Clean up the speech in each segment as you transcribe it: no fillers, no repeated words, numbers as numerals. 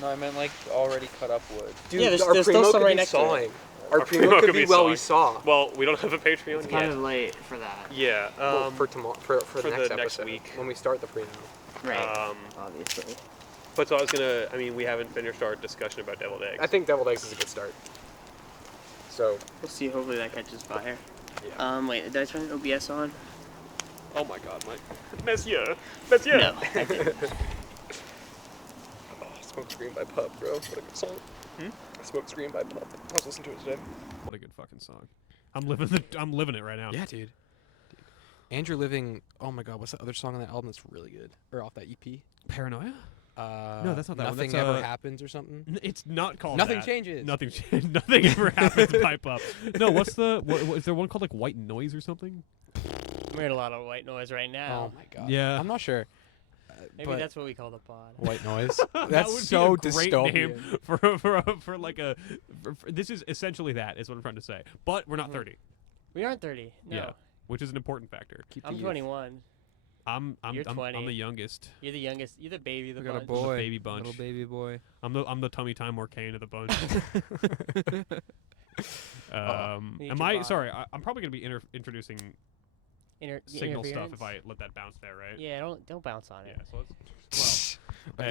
No, I meant like already cut up wood. Dude, Yeah, our there's Primo still some could right be next to it. sawing. Our Primo could be while we saw. Well, we don't have a Patreon It's yet. kind of late for that. Yeah. Well, for tomorrow, for the next the next episode, week. when we start the Primo. Right. Obviously. But so I was gonna. I mean, we haven't finished our discussion about deviled eggs. I think deviled eggs is a good start. So. We'll see. Hopefully that catches fire. Yeah. Wait, did I turn OBS on? Oh my God, Mike. Monsieur. Monsieur. No, I didn't. Smoke Screen by Pub, bro. What a good song. Smoke Screen by Pub. I was listening to it today. What a good fucking song. I'm living it right now. Yeah, dude. And you're living. Oh my God, what's that other song on that album that's really good? Or off that EP? Paranoia? No, that's not that one. Nothing That's, ever happens or something. It's not called Nothing that. changes. Nothing ever happens. Pipe up. No, what's the? What, is there one called like White Noise or something? I'm hearing a lot of white noise right now. Oh my God. Yeah. I'm not sure. Maybe that's what we call the pod. White noise. That That's would so be a great dystopian. name for like a. This is essentially that is what I'm trying to say. But we're not 30. We aren't 30. No. Yeah, which is an important factor. Keep the I'm youth. 21. I'm You're 20. I'm the youngest. You're the youngest. You're the baby of the We got a bunch. boy. baby bunch. Little baby boy. I'm the tummy time or Kane of the bunch. Need Am your I body. sorry? I'm probably gonna be introducing signal stuff Interference? if I let that bounce there, right? Yeah, don't bounce on it. Yeah. So let's.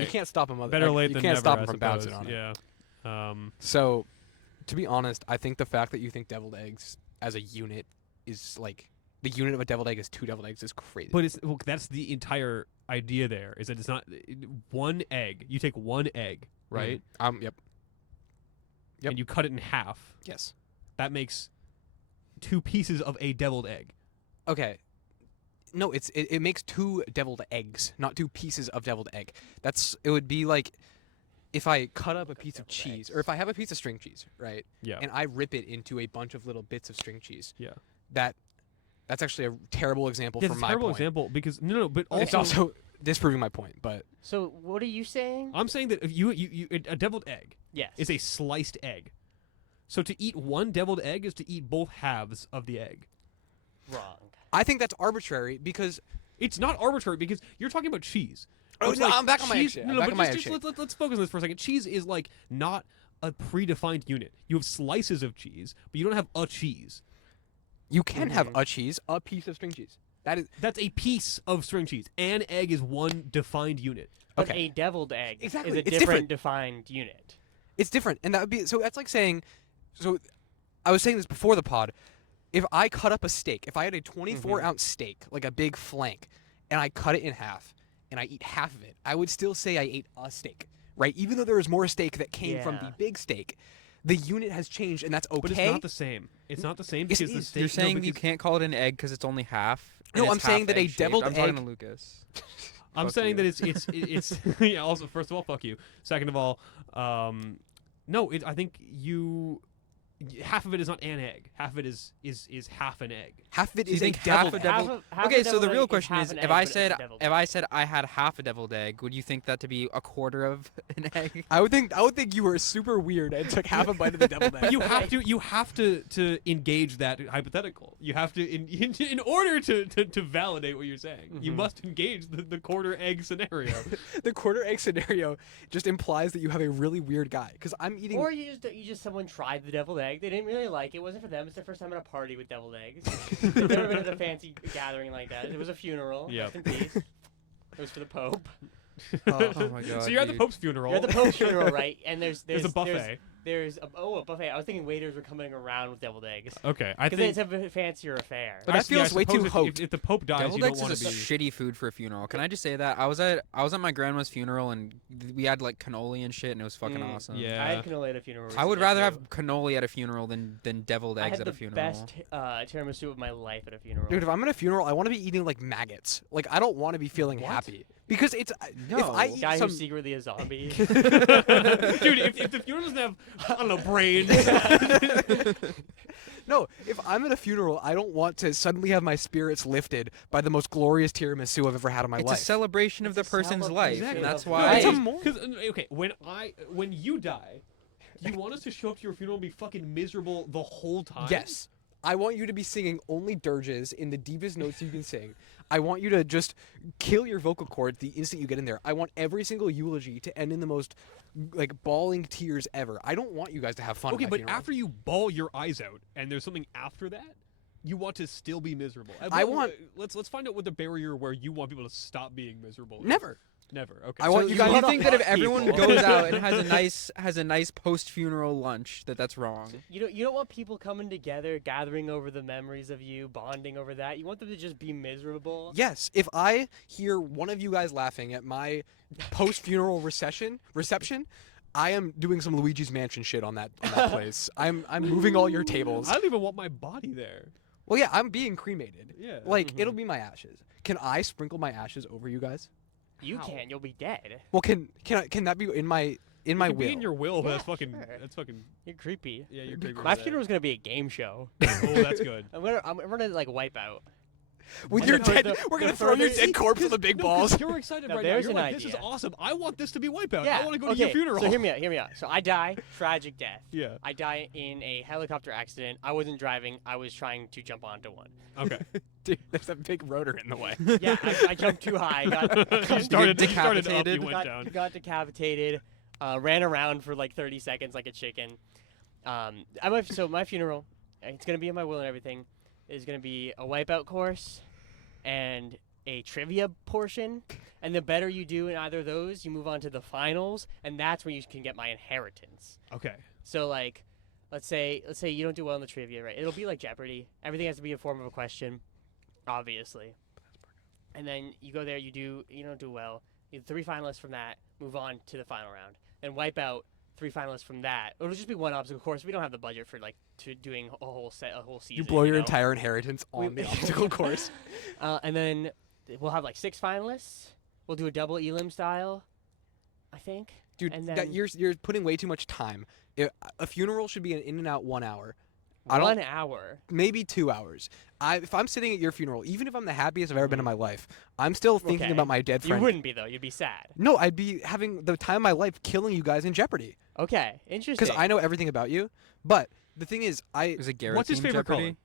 You can't stop him. Better late you than can't never. stop I him from suppose. bouncing on it. Yeah. So, to be honest, I think the fact that you think deviled eggs as a unit is like the unit of a deviled egg is 2 deviled eggs is crazy. But that's the entire idea. There is that it's not one egg. You take one egg, right? Yep. And you cut it in half. Yes. That makes 2 pieces of a deviled egg. Okay. No, it makes 2 deviled eggs, not 2 pieces of deviled egg. It would be like if I cut up a piece of cheese, or if I have a piece of string cheese, right? Yeah. And I rip it into a bunch of little bits of string cheese. Yeah. That's actually a terrible example Yeah, from it's my a terrible point. example because no, but also It's also disproving my point, but So what are you saying? I'm saying that if you a deviled egg Yes. is a sliced egg. So to eat one deviled egg is to eat both halves of the egg. Wrong. I think that's arbitrary because It's not arbitrary because you're talking about cheese. Oh, It's no, like I'm back on my egg cheese. shit. No, I'm no, back but on my just egg shit. let's focus on this for a second. Cheese is like not a predefined unit. You have slices of cheese, but you don't have a cheese. you can have a cheese, a piece of string cheese. That's a piece of string cheese. An egg is one defined unit. But Okay. a deviled egg Exactly, is a it's different different. defined unit. It's different, and that would be so. That's like saying, so I was saying this before the pod. If I cut up a steak, if I had a 24-ounce steak, like a big flank, and I cut it in half, and I eat half of it, I would still say I ate a steak, right? Even though there was more steak that came from the Yeah. big steak, the unit has changed, and that's okay. But it's not the same. It's not the same Yes, because it the is. steak. You're saying no, you because can't call it an egg because it's only half? and No, it's I'm saying half that a egg-shaped? deviled I'm talking egg- to Lucas. I'm Fuck saying you. that it's yeah. Also, first of all, fuck you. Second of all, no. I think half of it is not an egg. Half of it is half an egg. Half of it Do you is a think half deviled a egg. devil- Half Okay, a so the deviled real egg question half is, an if egg, I but it's a said deviled if I said I had half a deviled egg, would you think that to be a quarter of an egg? I would think you were super weird and took half a bite of the deviled egg. But you have to engage that hypothetical. You have to in order to validate what you're saying. You must engage the quarter egg scenario. The quarter egg scenario just implies that you have a really weird guy. Because I'm eating. Or you just someone tried the deviled egg. They didn't really like it. It wasn't for them. It's their first time at a party with deviled eggs. They've never been at a fancy gathering like that. It was a funeral. Yep. Rest in peace. It was for the Pope. Oh my god. So you're at the dude. Pope's funeral. You're at the Pope's funeral, right? And there's There's a buffet. There's a buffet. I was thinking waiters were coming around with deviled eggs. Okay, I Because think. it's a fancier affair. But that feels way too hoked. If the Pope dies, Deviled you don't eggs want is to a be. shitty food for a funeral. Can I just say that? I was at my grandma's funeral and we had like cannoli and shit and it was fucking awesome. Yeah. I had cannoli at a funeral. I would recently, rather too. have cannoli at a funeral than deviled I eggs had at a the funeral. best tiramisu of my life at a funeral. Dude, if I'm at a funeral, I want to be eating like maggots. Like I don't want to be feeling What? happy because it's if No. I eat Guy some. who's secretly a zombie. Dude, if the funeral doesn't have, I don't know, brains. No, if I'm at a funeral, I don't want to suddenly have my spirits lifted by the most glorious tiramisu I've ever had in my It's life. a celebration of the It's a person's life, celebration and that's of No, why. it's a because- more- 'cause, okay, when you die, do you want us to show up to your funeral and be fucking miserable the whole time? Yes, I want you to be singing only dirges in the deepest notes you can sing. I want you to just kill your vocal cords the instant you get in there. I want every single eulogy to end in the most like bawling tears ever. I don't want you guys to have fun. Okay, at my but funeral. after you bawl your eyes out and there's something after that, you want to still be miserable. I want- Let's find out what the barrier where you want people to stop being miserable. is. Never. Never. Okay. I want So you you guys- think that if fuck everyone people. goes out and has a nice post funeral lunch, that's wrong? You don't want people coming together, gathering over the memories of you, bonding over that. You want them to just be miserable. Yes, if I hear one of you guys laughing at my post-funeral reception, I am doing some Luigi's Mansion shit on that place. I'm moving all your tables. I don't even want my body there. Well, yeah, I'm being cremated. Yeah. Like it'll be my ashes. Can I sprinkle my ashes over you guys? You How? can't. You'll be dead. Well, can that be in my It will? can be in your will, but Yeah, that's fucking. sure. That's fucking. You're creepy. Yeah, you're creepy. My funeral's gonna be a game show. Oh, that's good. I'm gonna like wipe out. With And your the- dead, the- we're the gonna throw your further- dead corpse with the big balls. You're excited Now, right now. there's You're an like, this is idea. awesome. I want this to be Wipeout. Yeah. I want to go okay. to your funeral. So hear me out. So I die, tragic death. Yeah. I die in a helicopter accident. I wasn't driving. I was trying to jump onto one. Okay. Dude, there's a big rotor in the way. Yeah, I jumped too high. Got you started up, decapitated. you went down. got decapitated. Ran around for like 30 seconds like a chicken. So my funeral, it's gonna be in my will and everything. Is gonna be a wipeout course, and a trivia portion. And the better you do in either of those, you move on to the finals, and that's where you can get my inheritance. Okay. So like, let's say you don't do well in the trivia, right? It'll be like Jeopardy. Everything has to be in form of a question, obviously. And then you go there, you don't do well. You 3 finalists from that move on to the final round, and wipe out 3 finalists from that. It'll just be one obstacle course. We don't have the budget for like to doing a whole season. You blow your know? entire inheritance on the obstacle course. And then we'll have like 6 finalists. We'll do a double elim style, I think. Dude, And that then- you're putting way too much time. A funeral should be an in and out 1 hour. I don't- 1 hour. Maybe 2 hours. If I'm sitting at your funeral, even if I'm the happiest I've ever been in my life, I'm still thinking Okay. about my dead You friend. wouldn't be though. You'd be sad. No, I'd be having the time of my life killing you guys in Jeopardy Okay, interesting. because I know everything about you. But the thing is, Is it Garrett? What's his favorite Jeopardy?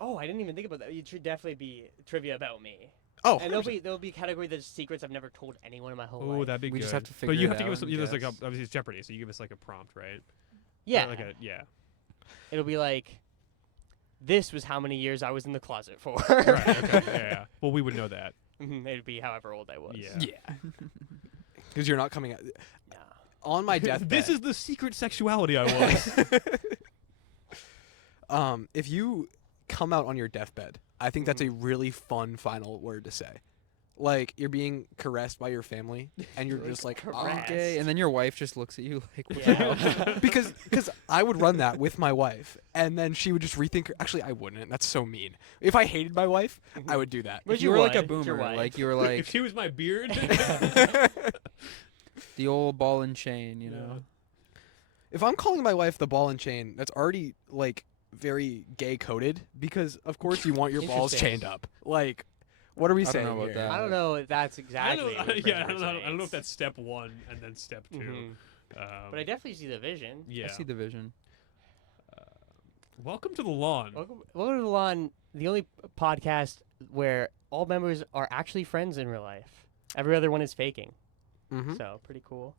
Oh, I didn't even think about that. It should definitely be trivia about me. oh, And there'll be a category that's secrets I've never told anyone in my whole Oh, life. that'd be We good. just have to But figure you it have to give out us, and give us like a, guess. obviously it's Jeopardy, so you give us like a prompt, right? Yeah. Like a, yeah. It'll be like, this was how many years I was in the closet for. Right. Okay. Yeah. Well, we would know that. It'd be however old I was. Yeah. yeah, because you're not coming out Nah. on my deathbed. This is the secret sexuality I was. If you come out on your deathbed, I think that's a really fun final word to say. Like you're being caressed by your family, and you're just like, "Oh." Caressed. Okay, and then your wife just looks at you like, what the hell? Yeah. because I would run that with my wife, and then she would just rethink her. Actually, I wouldn't. That's so mean. If I hated my wife, I would do that. But If you were like a would. It's your boomer, wife. like you were if like she was my beard. the old ball and chain, you Yeah. know. If I'm calling my wife the ball and chain, that's already like very gay coded because of course you want your balls Interesting. chained up. Like, what are we I don't saying know about here? that. I don't know if that's exactly. I what don't, yeah, I Fraser don't know. I don't know if says. that's step 1 and then step 2. Mhm. But I definitely see the vision. Yeah. I see the vision. Welcome to the lawn. Welcome to the Lawn, the only podcast where all members are actually friends in real life. Every other one is faking. Mhm. So pretty cool.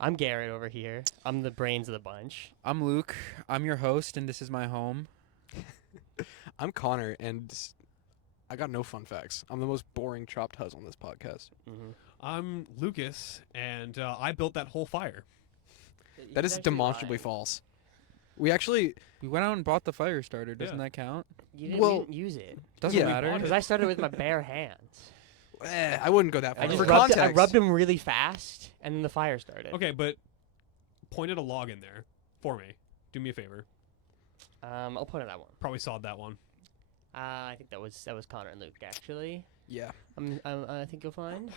I'm Garrett over here. I'm the brains of the bunch. I'm Luke. I'm your host, and this is my home. I'm Connor, and I got no fun facts. I'm the most boring chopped huzz on this podcast. Mm-hmm. I'm Lucas, and I built that whole fire. That is demonstrably false. We actually, We went out and bought the fire starter. Doesn't Yeah. that count? You didn't, Well, we didn't use it Doesn't Yeah. matter. because I started with my bare hands. I wouldn't go that far. I just For rubbed it, context, I rubbed them really fast, and then the fire started. Okay, but point at a log in there for me. Do me a favor. I'll point at that one. Probably sawed that one. I think that was Connor and Luke actually. Yeah. I think you'll find.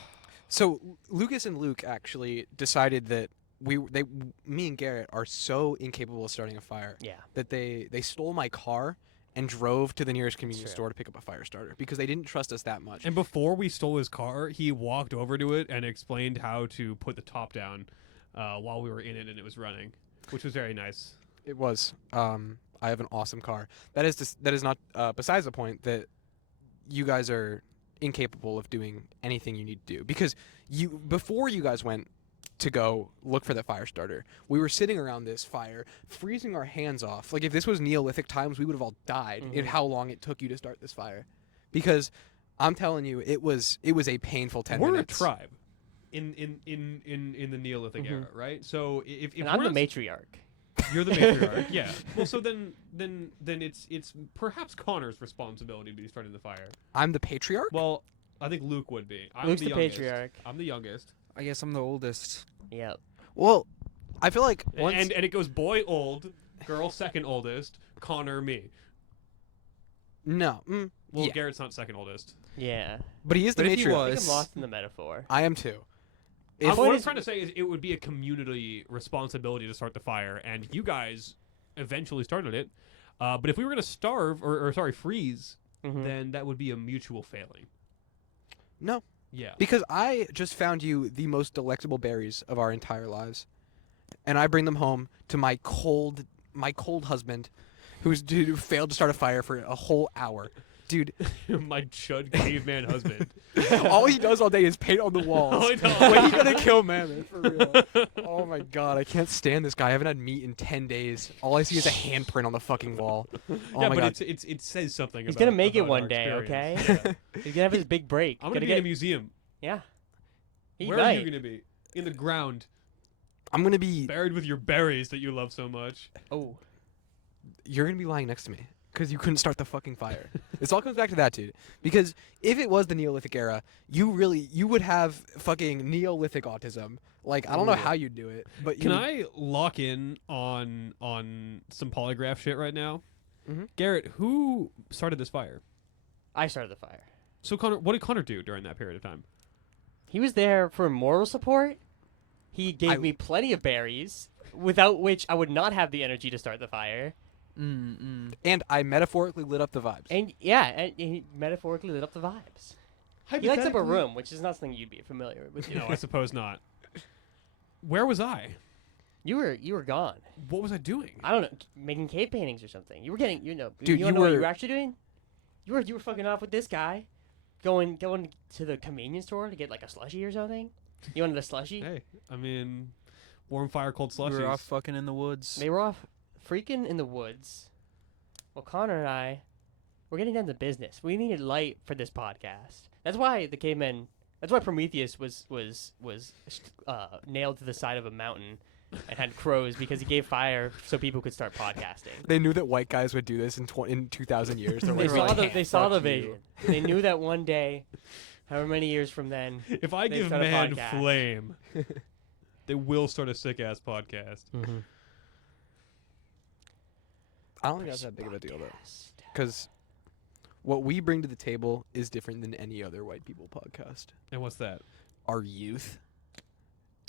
So Lucas and Luke actually decided that me and Garrett are so incapable of starting a fire Yeah. that they stole my car and drove to the nearest convenience True. store to pick up a fire starter because they didn't trust us that much. And before we stole his car, he walked over to it and explained how to put the top down while we were in it and it was running, which was very nice. It was. I have an awesome car. That is not besides the point that you guys are incapable of doing anything you need to do, because before you guys went to go look for that fire starter, we were sitting around this fire freezing our hands off. Like, if this was Neolithic times, we would have all died in how long it took you to start this fire, because I'm telling you, it was a painful 10 We're minutes. a tribe in the Neolithic era, right? So if And we're I'm the not- matriarch. You're the matriarch, yeah. Well, so then it's perhaps Connor's responsibility to be starting the fire. I'm the patriarch. Well, I think Luke would be. I'm Luke's the the youngest. patriarch. I'm the youngest. I guess I'm the oldest. Yep. Well, I feel like once And it goes boy old, girl second oldest, Connor me. no, Well, yeah. Garrett's not second oldest. Yeah. but he is the But if he matriarch. I think was- I'm lost in the metaphor. I am too. What point I'm is- trying to say is it would be a community responsibility to start the fire, and you guys eventually started it. But if we were going to starve, or freeze, Mhm. then that would be a mutual failing. No, Yeah. because I just found you the most delectable berries of our entire lives, and I bring them home to my cold husband, who failed to start a fire for a whole hour. Dude, My chud caveman husband. all he does all day is paint on the walls. Oh, I know. When are you gonna kill Mammoth, for real? Oh my god, I can't stand this guy. I haven't had meat in 10 days. All I see is a handprint on the fucking wall. Oh yeah, my but god. it says something. He's about, gonna make it about one our day, experience. okay? Yeah. He's gonna have his big break. I'm gonna be get in a museum. Yeah. He Where are you gonna be? In the ground, I'm gonna be. buried with your berries that you love so much. Oh. You're gonna be lying next to me because you couldn't start the fucking fire. This all comes back to that, dude. Because if it was the Neolithic era, you would have fucking Neolithic autism. Like, I don't know how you'd do it, but Can I lock in on some polygraph shit right now? Mhm. Garrett, who started this fire? I started the fire. So Connor, what did Connor do during that period of time? He was there for moral support. He gave me plenty of berries, without which I would not have the energy to start the fire. And I metaphorically lit up the vibes. And yeah, and he metaphorically lit up the vibes. He lights up a room, which is not something you'd be familiar with. No, I suppose not. Where was I? You were gone. What was I doing? I don't know, making cave paintings or something. You were getting, Dude, you you know what you were- were actually doing? You were fucking off with this guy, going to the convenience store to get like a slushie or something. You wanted a slushie? Hey, I mean, warm fire, cold We slushies. were off fucking in the woods. They were off freaking in the woods. Well, Connor and I, we're getting down to business. We needed light for this podcast. That's why the cavemen. That's why Prometheus was nailed to the side of a mountain and had crows, because he gave fire so people could start podcasting. They knew that white guys would do this in 2,000 years. They're They like, saw the "Can't, they saw the fuck you." vision. They knew that one day, however many years from then. If I They give start a man podcast. flame, they will start a sick ass podcast. I don't think that's that big of a deal, though. Because what we bring to the table is different than any other white people podcast. And what's that? Our youth.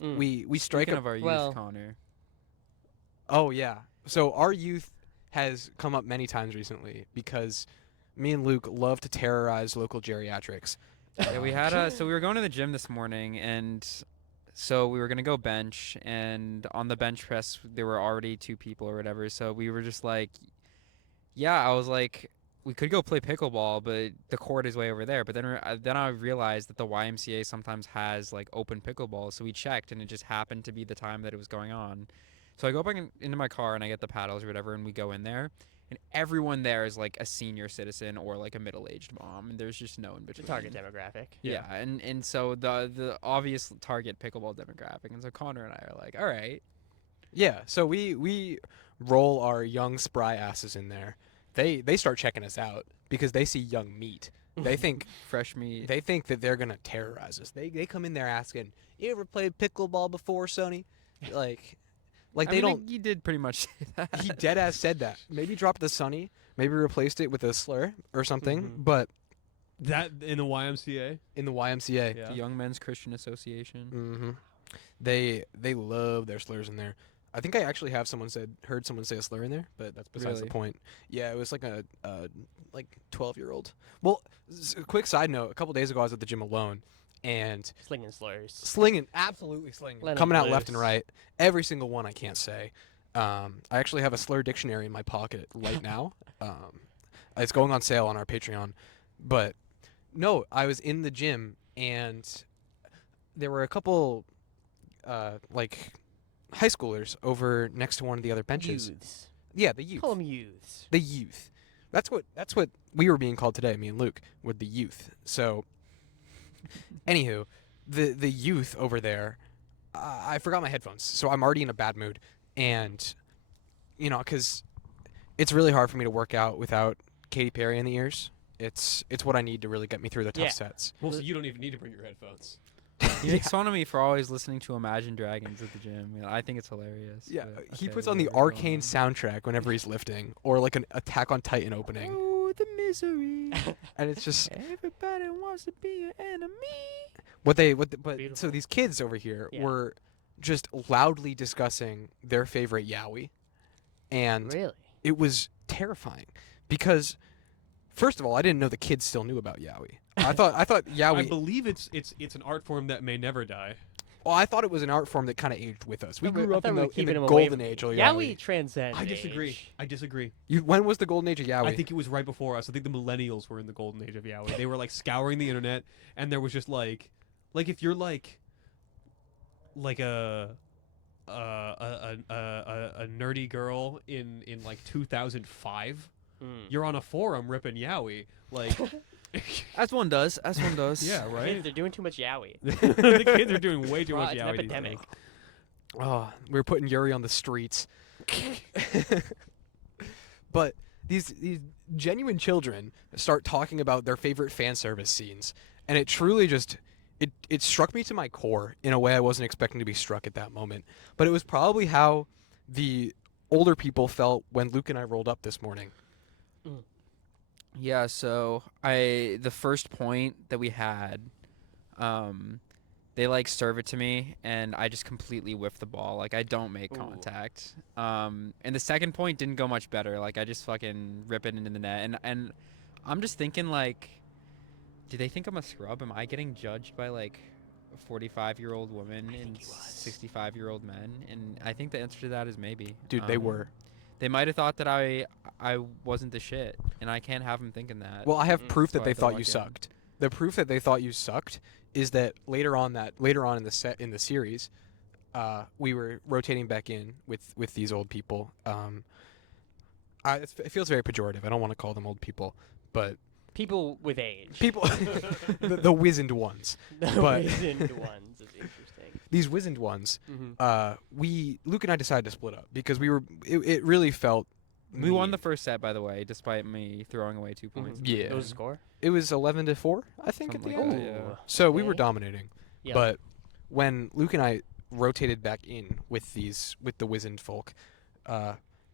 Mm. We strike Speaking a of our youth, well- Connor. Oh yeah. So our youth has come up many times recently because me and Luke love to terrorize local geriatrics. Yeah, we had so we were going to the gym this morning, and so we were gonna go bench, and on the bench press there were already 2 people or whatever. So we were just like, yeah, I was like, we could go play pickleball, but the court is way over there. But then I realized that the YMCA sometimes has like open pickleball, so we checked, and it just happened to be the time that it was going on. So I go back into my car and I get the paddles or whatever, and we go in there, and everyone there is like a senior citizen or like a middle-aged mom, and there's just no in The between. target demographic. Yeah, and so the obvious target pickleball demographic, and so Connor and I are like, all right, Yeah. So we roll our young spry asses in there. They start checking us out because they see young meat. They think fresh meat. that they're gonna terrorize us. They come in there asking, "You ever played pickleball before, Sonny?" Like I they mean, don't. You did pretty much say that. He dead ass said that. Maybe dropped the Sonny. Maybe replaced it with a slur or something. But That in the YMCA? in the YMCA, Yeah. The Young Men's Christian Association. they love their slurs in there. I think I actually have heard someone say a slur in there, but that's besides the Really? point. Yeah, it was like a 12-year-old. Well, quick side note: a couple days ago, I was at the gym alone, and Slinging slurs. absolutely slinging, Let 'em coming out left loose. and right. Every single one I can't say. I actually have a slur dictionary in my pocket right now. It's going on sale on our Patreon. But no, I was in the gym and there were a couple like high schoolers over next to one of the other benches. Youths. Yeah, the youth. Call them youths. The youth. That's what we were being called today, me and Luke, were the youth. So anywho, the youth over there, I forgot my headphones, so I'm already in a bad mood. And, you know, because it's really hard for me to work out without Katy Perry in the ears. It's what I need to really get me through the tough Yeah. sets. Well, so you don't even need to bring your headphones. He makes fun of me for always listening to Imagine Dragons at the gym. You know, I think it's hilarious. Yeah, but he okay, puts on the whatever, go Arcane on. soundtrack whenever he's lifting, or like an Attack on Titan opening. Oh, the misery. And it's just Everybody wants to be your enemy. but so Beautiful. these kids over here Yeah. were just loudly discussing their favorite yaoi, and Really? it was terrifying because first of all, I didn't know the kids still knew about yaoi. I thought I yaoi. believe it's an art form that may never die. Well, I thought it was an art form that kind of aged with us. We I grew thought up in we were the keeping them away golden from- age of Yaoi yaoi. transcends I disagree. age. I disagree. When was the golden age of yaoi? I think it was right before us. I think the millennials were in the golden age of yaoi. They were like scouring the internet, and there was just like if you're like a nerdy girl in like 2005, you're on a forum ripping yaoi. Like, As one does. As one does. yeah, Kids, right. they're doing too much yaoi. The kids are doing way too Well, much it's an yaoi these epidemic. days. Oh, we were putting Yuri on the streets. But these genuine children start talking about their favorite fan service scenes, and it truly just it struck me to my core in a way I wasn't expecting to be struck at that moment. But it was probably how the older people felt when Luke and I rolled up this morning. Yeah, so the first point that we had, they like serve it to me and I just completely whiff the ball. Like I don't make Ooh. contact. And the second point didn't go much better. Like I just fucking rip it into the net and I'm just thinking like, do they think I'm a scrub? Am I getting judged by like 45-year-old women and 65-year-old men? And I think the answer to that is maybe. Dude, they were. They might have thought that I wasn't the shit, and I can't have them thinking that. Well, I have proof that So I they have to thought walk you in. sucked. The proof that they thought you sucked is that later on in the series, we were rotating back in with these old people. It feels very pejorative. I don't want to call them old people, but People with age. people, the wizened ones. The but- wizened ones is interesting. These wizened ones. Mm-hmm. Luke and I decided to split up because it really felt. We won mean. the first set, by the way, despite me throwing away 2 points. Mhm. Yeah. What was the score? It was 11-4, I think, Something at the like end. that, yeah. So we were Okay. dominating. Yeah. But when Luke and I rotated back in with the wizened folk,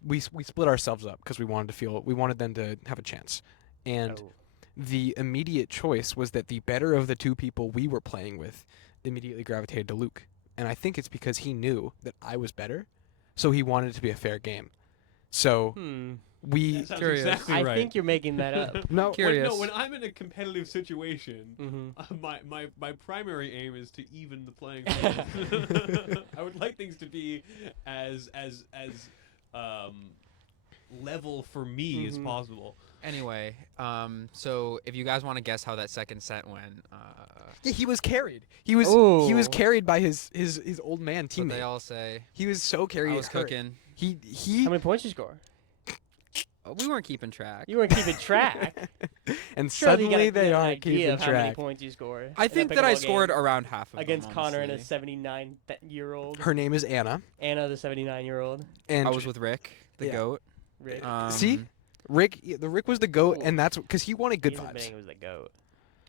we split ourselves up because we wanted them to have a chance, and Oh. the immediate choice was that the better of the two people we were playing with immediately gravitated to Luke, and I think it's because he knew that I was better, so he wanted it to be a fair game. So we That sounds Curious. exactly I right. think you're making that up. no Curious. When I'm in a competitive situation, Mm-hmm. my primary aim is to even the playing field. I would like things to be as level for me as Mhm. possible. Anyway, so if you guys want to guess how that second set went, yeah, he was carried. He was Ooh. carried by his old man what teammate. they all say. He was so carried. I it was hurt. cooking. He How many points you score? We weren't keeping track. You weren't keeping track. and Surely you suddenly got they an aren't idea keeping of how many track. points you scored. I in think a that I pickleball scored game around half of against them, Connor and a honestly. 79-year-old. Her name is Anna, Anna, the 79-year-old. and I was with Rick, the Yeah. goat. Rick. See? Rick. The Rick was the goat, Ooh. and that's because he wanted good He's vibes. admitting it was the goat.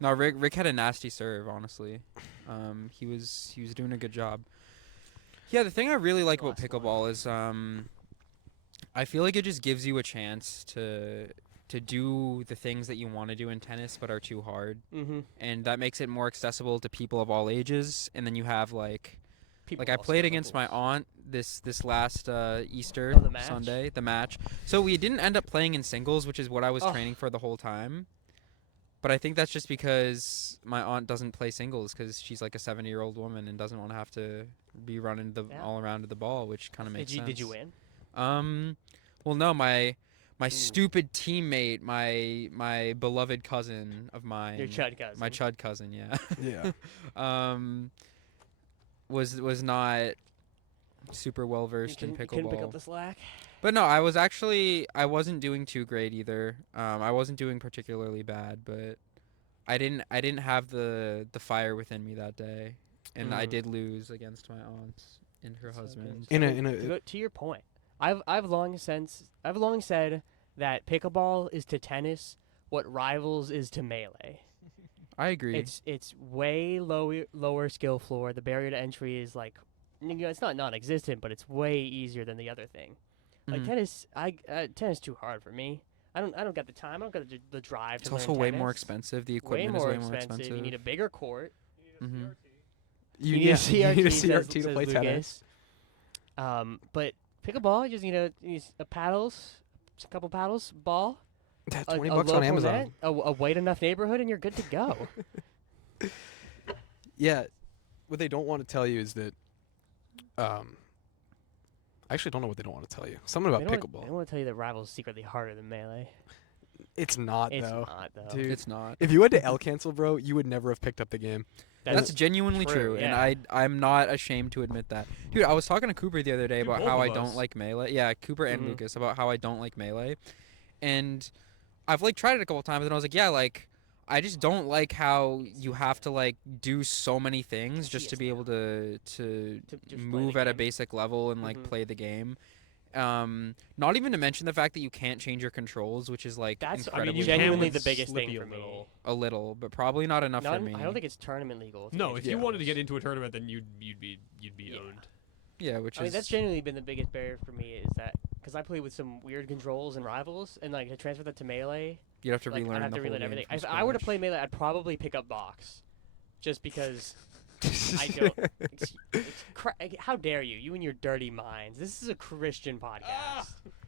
No, Rick had a nasty serve, honestly. He was doing a good job. Yeah, the thing I really like about Last one. pickleball is I feel like it just gives you a chance to do the things that you want to do in tennis but are too hard, Mm-hmm. and that makes it more accessible to people of all ages. And then you have like People I of all played skill against my levels. aunt this last Easter Oh, the match? Sunday, the match. So we didn't end up playing in singles, which is what I was Oh. training for the whole time. But I think that's just because my aunt doesn't play singles because she's like a 70-year-old woman and doesn't want to have to be running Yeah. all around to the ball, which kind of makes sense. Did you win? Well, no, my stupid teammate, my beloved cousin of mine, Your chud cousin. my chud cousin, yeah, Yeah. was not super well versed in You couldn't pick up pickleball. the slack. But no, I wasn't doing too great either. I wasn't doing particularly bad, but I didn't have the fire within me that day, and I Mm. did lose against my aunt and her So good. husband. In a- I mean, in a- to, go, to your point, I've long said that pickleball is to tennis what Rivals is to melee. I agree. It's way lower skill floor. The barrier to entry is like, it's not non-existent, but it's way easier than the other thing. Like Mhm. tennis, tennis too hard for me. I don't got the time. I don't got the drive. It's to also learn way more tennis. expensive. The Way equipment more is way more expensive. expensive. You need a bigger court. Mhm. You need a you CRT, need a says- CRT to says play Lucas. tennis. But pickleball, you just need paddles, a couple paddles, ball, That's a, $20 a on local Amazon. net, a wide enough neighborhood, and you're good to go. Yeah, what they don't want to tell you is that, I actually don't know what they don't want to tell you. Something about They pickleball. don't want to tell you that Rivals is secretly harder than melee. It's not It's though. not though. Dude. It's not. If you went to El Cancel, bro, you would never have picked up the game. That's genuinely true, true, yeah. and I'm not ashamed to admit that. Dude, I was talking to Cooper the other day Dude, about both how of I don't us. like melee. Yeah, Cooper and Mhm. Lucas about how I don't like melee, and I've like tried it a couple times, and I was like, yeah, like I just don't like how you have to like do so many things just to be able to To just play move the at a game. basic level and like Mhm. play the game. Not even to mention the fact that you can't change your controls, which is like That's incredibly you genuinely can the with biggest thing Slippy for a me. little. a little, but probably not enough for me. I don't think it's tournament legal. to No, change if you your wanted to get controls. into a tournament, then you'd be Yeah. owned. Yeah, which I mean, is that's genuinely been the biggest barrier for me is that because I play with some weird controls and Rivals, and like to transfer that to melee, you'd have to like relearn I'd have the to whole relearn game everything. from If I were to scratch. play melee, I'd probably pick up box, just because I don't. How dare you? You and your dirty minds. This is a Christian podcast. Ah!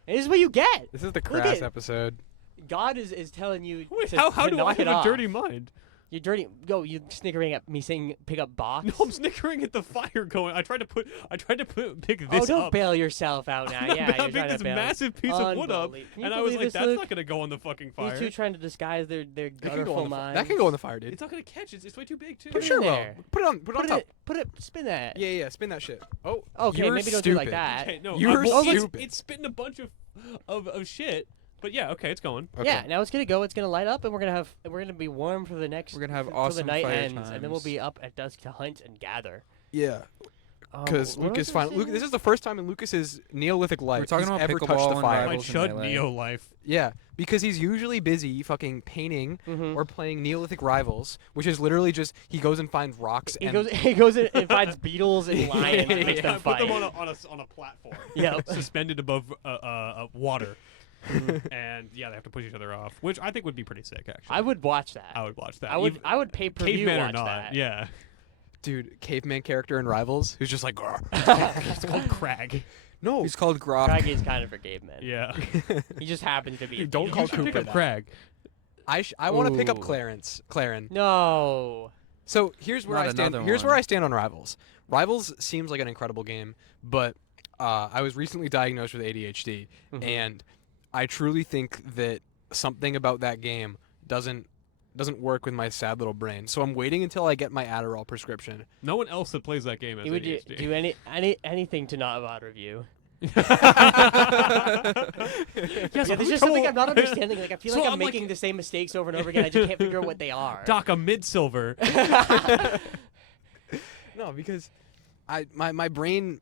And this is what you get. This is the Look crass at- episode. God is telling you Wait, to, how to do I knock have it a off. dirty mind? You're dirty. Go. You snickering at me saying pick up box. No, I'm snickering at the fire going. I tried to pick Oh, this don't up. bail yourself out now. I'm Yeah, gonna you're pick trying this to bail. massive piece of wood up, Unbelievable. Can you and I was believe like, this, "That's Luke? not gonna go on the fucking fire. These two trying to disguise their That can go gutterful on the minds. that can go in the fire, dude. It's not gonna catch. It's way too big too." Put For it sure, in will. there. Put it on top. Put it. Spin that. Yeah, spin that shit. Oh, Okay, you're maybe don't do it like stupid. that. Okay, no, You're well, stupid. It's spitting a bunch of shit. But yeah, okay, it's going. Okay. Yeah, now it's gonna go. It's gonna light up, and we're gonna be warm for the next. We're gonna have till awesome the night fire ends, and then we'll times. be up at dusk to hunt and gather. Yeah, because what Lucas was I finally. Luke, saying? this is the first time in Lucas's Neolithic life We're talking he's about ever pickleball touched the and fire. My Rivals and chud melee. neo life. Yeah, because he's usually busy fucking painting Mhm. or playing Neolithic Rivals, which is literally just he goes and finds rocks He and goes. He goes in and finds beetles and lions and makes Yeah, I them put fight. them on a platform. Yep. Suspended above water. And yeah, they have to push each other off, which I think would be pretty sick. Actually, I would watch that. I would watch that. I would pay per view Caveman watch or not? that. Yeah, dude, caveman character in Rivals who's just like, "Grr." it's called Crag. No, He's called Grok. Craggy is kind of for cavemen. Yeah, He just happens to be. a Don't beetle. call you should pick Cooper up that. Crag. I want to pick up Ooh. Claren. No. So here's where Not I stand. another Here's where one. I stand on Rivals. Rivals seems like an incredible game, but I was recently diagnosed with ADHD, Mhm. and I truly think that something about that game doesn't work with my sad little brain. So I'm waiting until I get my Adderall prescription. No one else that plays that game has He would ADHD. do anything to not bother you. Yes, Yeah, I'm there's having just something trouble- I'm not understanding. Like I feel So like I'm I'm like- making the same mistakes over and over again. I just can't figure out what they are. Doc, I'm mid-silver. No, because my brain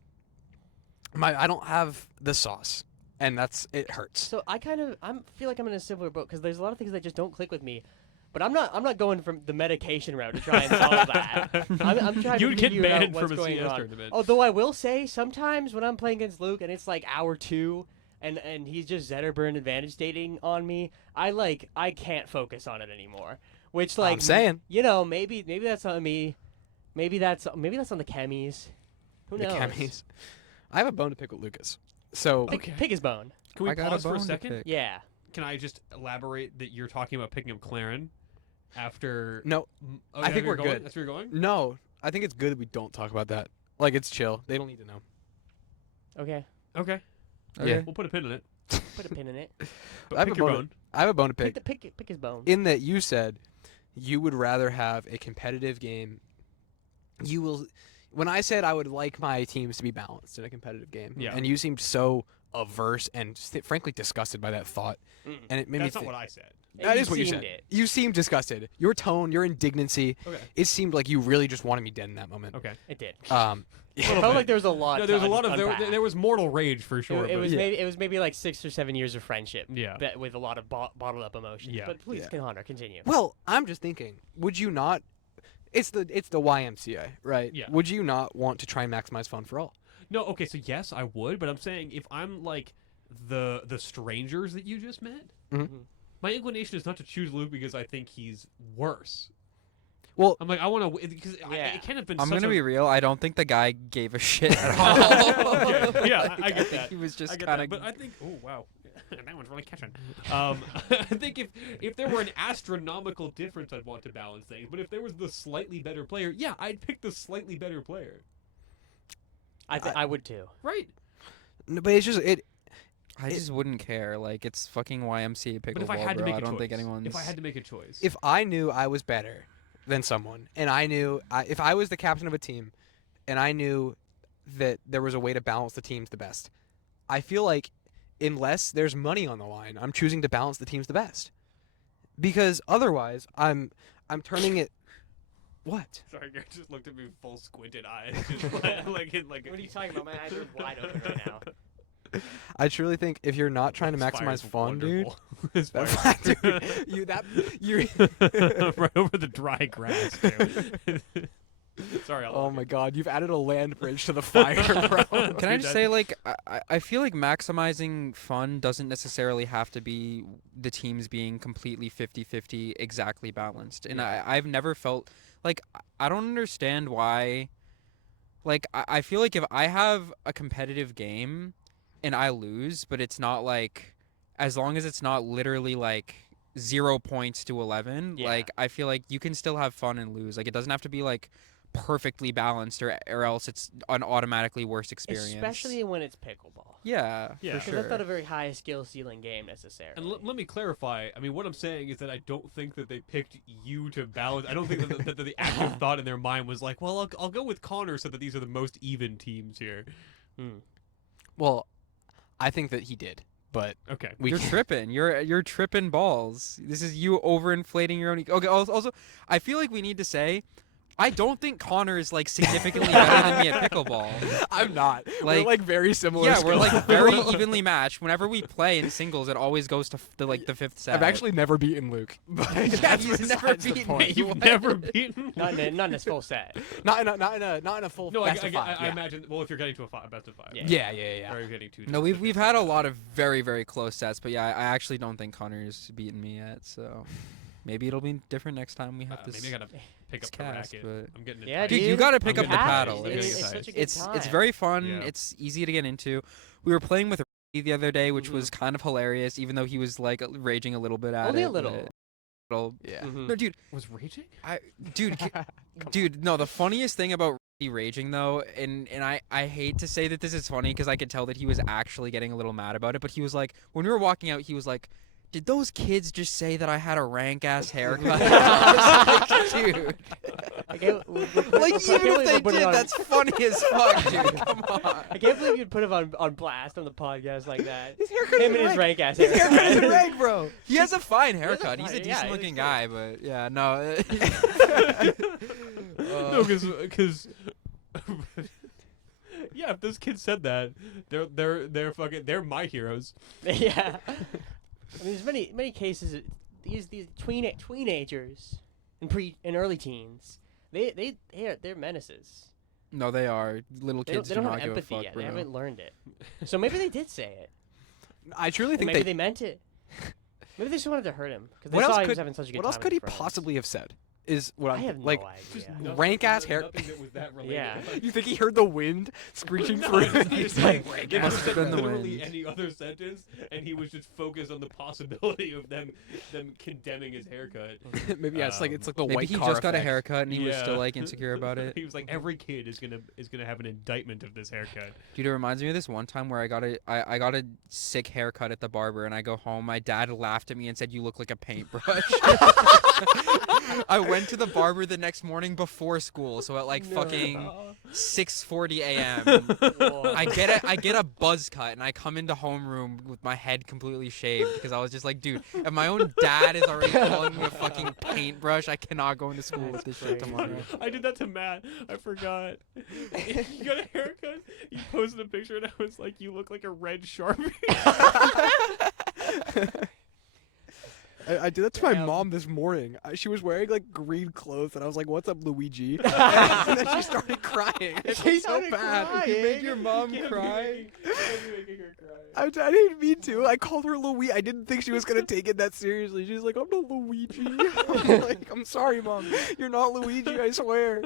I don't have the sauce, and it hurts. So I feel like I'm in a similar boat because there's a lot of things that just don't click with me. But I'm not going from the medication route to try and solve that. I'm trying You'd to get figure out banned what's from a going CS on. tournament. Although I will say sometimes when I'm playing against Luke and it's like hour 2 and he's just Zetterburn advantage stating on me, I can't focus on it anymore. Which like I'm saying. maybe that's on me. Maybe that's on the chemies. Who The knows? chemies. I have a bone to pick with Lucas. So Okay. Pick his bone. Can we I got pause a for a bone to second? pick. Yeah. Can I just elaborate that you're talking about picking up Claren after? no, Oh, I think you're we're going? good. That's where you're going. no, I think it's good that we don't talk about that. Like it's chill. They don't need to know. Okay. Okay. Okay. We'll put a pin in it. Put a pin in it. But I have pick a your bone. bone. I have a bone to pick. Pick his bone. In that you said you would rather have a competitive game. You will. When I said I would like my teams to be balanced in a competitive game, Yeah. and you seemed so averse and frankly disgusted by that thought, and it made That's me not think. what I said. That You is what you seemed said. it. You seemed disgusted. Your tone, your indignancy, Okay. it seemed like you really just wanted me dead in that moment. Okay. It did. Yeah. It felt like there was a lot. No, there was a to lot of unpack. there was mortal rage for It- sure. It, but was Yeah. maybe it was maybe like 6 or 7 years of friendship. Yeah. With a lot of bottled up emotions. Yeah. But please, Yeah. Connor, continue. Well, I'm just thinking, would you not? It's the YMCA, right? Yeah. Would you not want to try and maximize fun for all? No, okay, so yes, I would, but I'm saying if I'm like the strangers that you just met, Mhm. my inclination is not to choose Luke because I think he's worse. Well, I'm like I want to because Yeah. it can't have been. I'm such gonna a, be real. I don't think the guy gave a shit at all. Okay, yeah, I get think that. He was I just get kind that, of. but I think oh wow, that one's really catching. I think if there were an astronomical difference, I'd want to balance things. But if there was the slightly better player, yeah, I'd pick the slightly better player. I would too. Right. no, but it's just it. I just wouldn't care. Like it's fucking YMCA pickleball, But if I had to bro. make I a don't choice, think anyone's. if I had to make a choice, If I knew I was better than someone, and I knew if I was the captain of a team, and I knew that there was a way to balance the teams the best, I feel like unless there's money on the line, I'm choosing to balance the teams the best, because otherwise I'm turning it. What? sorry, Garrett just looked at me with full squinted eyes, just like What are you talking about? My eyes are wide open right now. I truly think if you're not trying to This maximize fire's fun, dude. wonderful. This That, fire- you right over the dry grass. Too. Sorry. Oh my God! You've added a land bridge to the fire, bro. Can I Dude, just that- say, like, I feel like maximizing fun doesn't necessarily have to be the teams being completely 50-50 exactly balanced. And I've never felt, like, I don't understand why, like, I feel like if I have a competitive game and I lose, but it's not, like, as long as it's not literally, like, 0 points to 11, Yeah. like, I feel like you can still have fun and lose. Like, it doesn't have to be, like, perfectly balanced or else it's an automatically worse experience. Especially when it's pickleball. Yeah, Yeah. for Because that's not a sure. very high skill ceiling game necessarily. And let me clarify. I mean, what I'm saying is that I don't think that they picked you to balance. I don't think that the active thought in their mind was like, well, I'll go with Connor so that these are the most even teams here. Well, I think that he did, but Okay. You're tripping. You're tripping balls. This is you overinflating your own. Okay. Also, I feel like we need to say, I don't think Connor is like significantly better than me at pickleball. I'm not. Like- we're like very similar. Yeah, we're skill like level. very evenly matched. Whenever we play in singles, it always goes to like the fifth set. I've actually never beaten Luke. But Yeah, that's he's besides never the beaten point. me. You've never beaten. not in a full set. Not in a full No, best of five. I yeah. imagine. Well, if you're getting to a best of 5. Yeah. Yeah. Or you're getting 2. No, we've had a lot of very very close sets, but yeah, I actually don't think Connor's beaten me yet. So maybe it'll be different next time we have this. Maybe I gotta pick up the cast, racket. but- I'm getting it. Yeah, Dude, you dude. gotta pick I'm up the getting have to. paddle. I'm getting It's excited. such a good It's time. very fun. Yeah. It's easy to get into. We were playing with the other day, which was kind of hilarious, even though he was like raging a little bit at Only it. a little. Yeah. Mhm. No, dude, Was raging? dude, no. The funniest thing about raging though, and I hate to say that this is funny because I could tell that he was actually getting a little mad about it, but he was like, when we were walking out, he was like, "Did those kids just say that I had a rank ass haircut?" I was like, dude. Okay, Like even if they did, that's funny as fuck, dude. Come on. I can't believe you'd put him on blast on the podcast like that. His haircut Him is and his rank. rank ass His haircut is haircut. rank, bro. He has a fine has a haircut. He's a fine- yeah, decent it looking is guy, but yeah, no. No, because yeah, if those kids said that, they're my heroes. Yeah. I mean, there's many cases. These teenagers and early teens, they're menaces. No, they are little They kids. don't do have not give a empathy fuck, yet. bro. They haven't learned it. So maybe they did say it. I truly And think maybe they meant it. Maybe they just wanted to hurt him because they What saw else he was could- having such a good What time. else with could he friends. possibly have said? is what I I'm have no like. Just idea. nothing- rank-ass hair- Nothing that was that related. Yeah. You think he heard the wind screeching No, through? I just He's think like, they Must could have have been the literally wind. any other sentence, and he was just focused on the possibility of them condemning his haircut. maybe yeah, it's like the Maybe white he car just got a effect. haircut and he was still Yeah. like insecure about it. He was like, every kid is gonna have an indictment of this haircut. Dude, it reminds me of this one time where I got a sick haircut at the barber, and I go home. My dad laughed at me and said, "You look like a paintbrush." I went to the barber the next morning before school, so at like fucking 6:40 a.m. I get a buzz cut, and I come into homeroom with my head completely shaved because I was just like, dude, if my own dad is already calling me a fucking paintbrush, I cannot go into school with this shit tomorrow. I did that to Matt. I forgot. You got a haircut. You posted a picture, and I was like, "You look like a red Sharpie." I did that to my Damn. mom this morning. She was wearing like green clothes, and I was like, "What's up, Luigi?" and then she started crying. It She was so started bad. crying. You made your mom Can't be cry. making her cry. I didn't mean to. I called her Luigi. I didn't think she was gonna take it that seriously. She's like, "I'm not Luigi." I'm like, "I'm sorry, mom. You're not Luigi. I swear."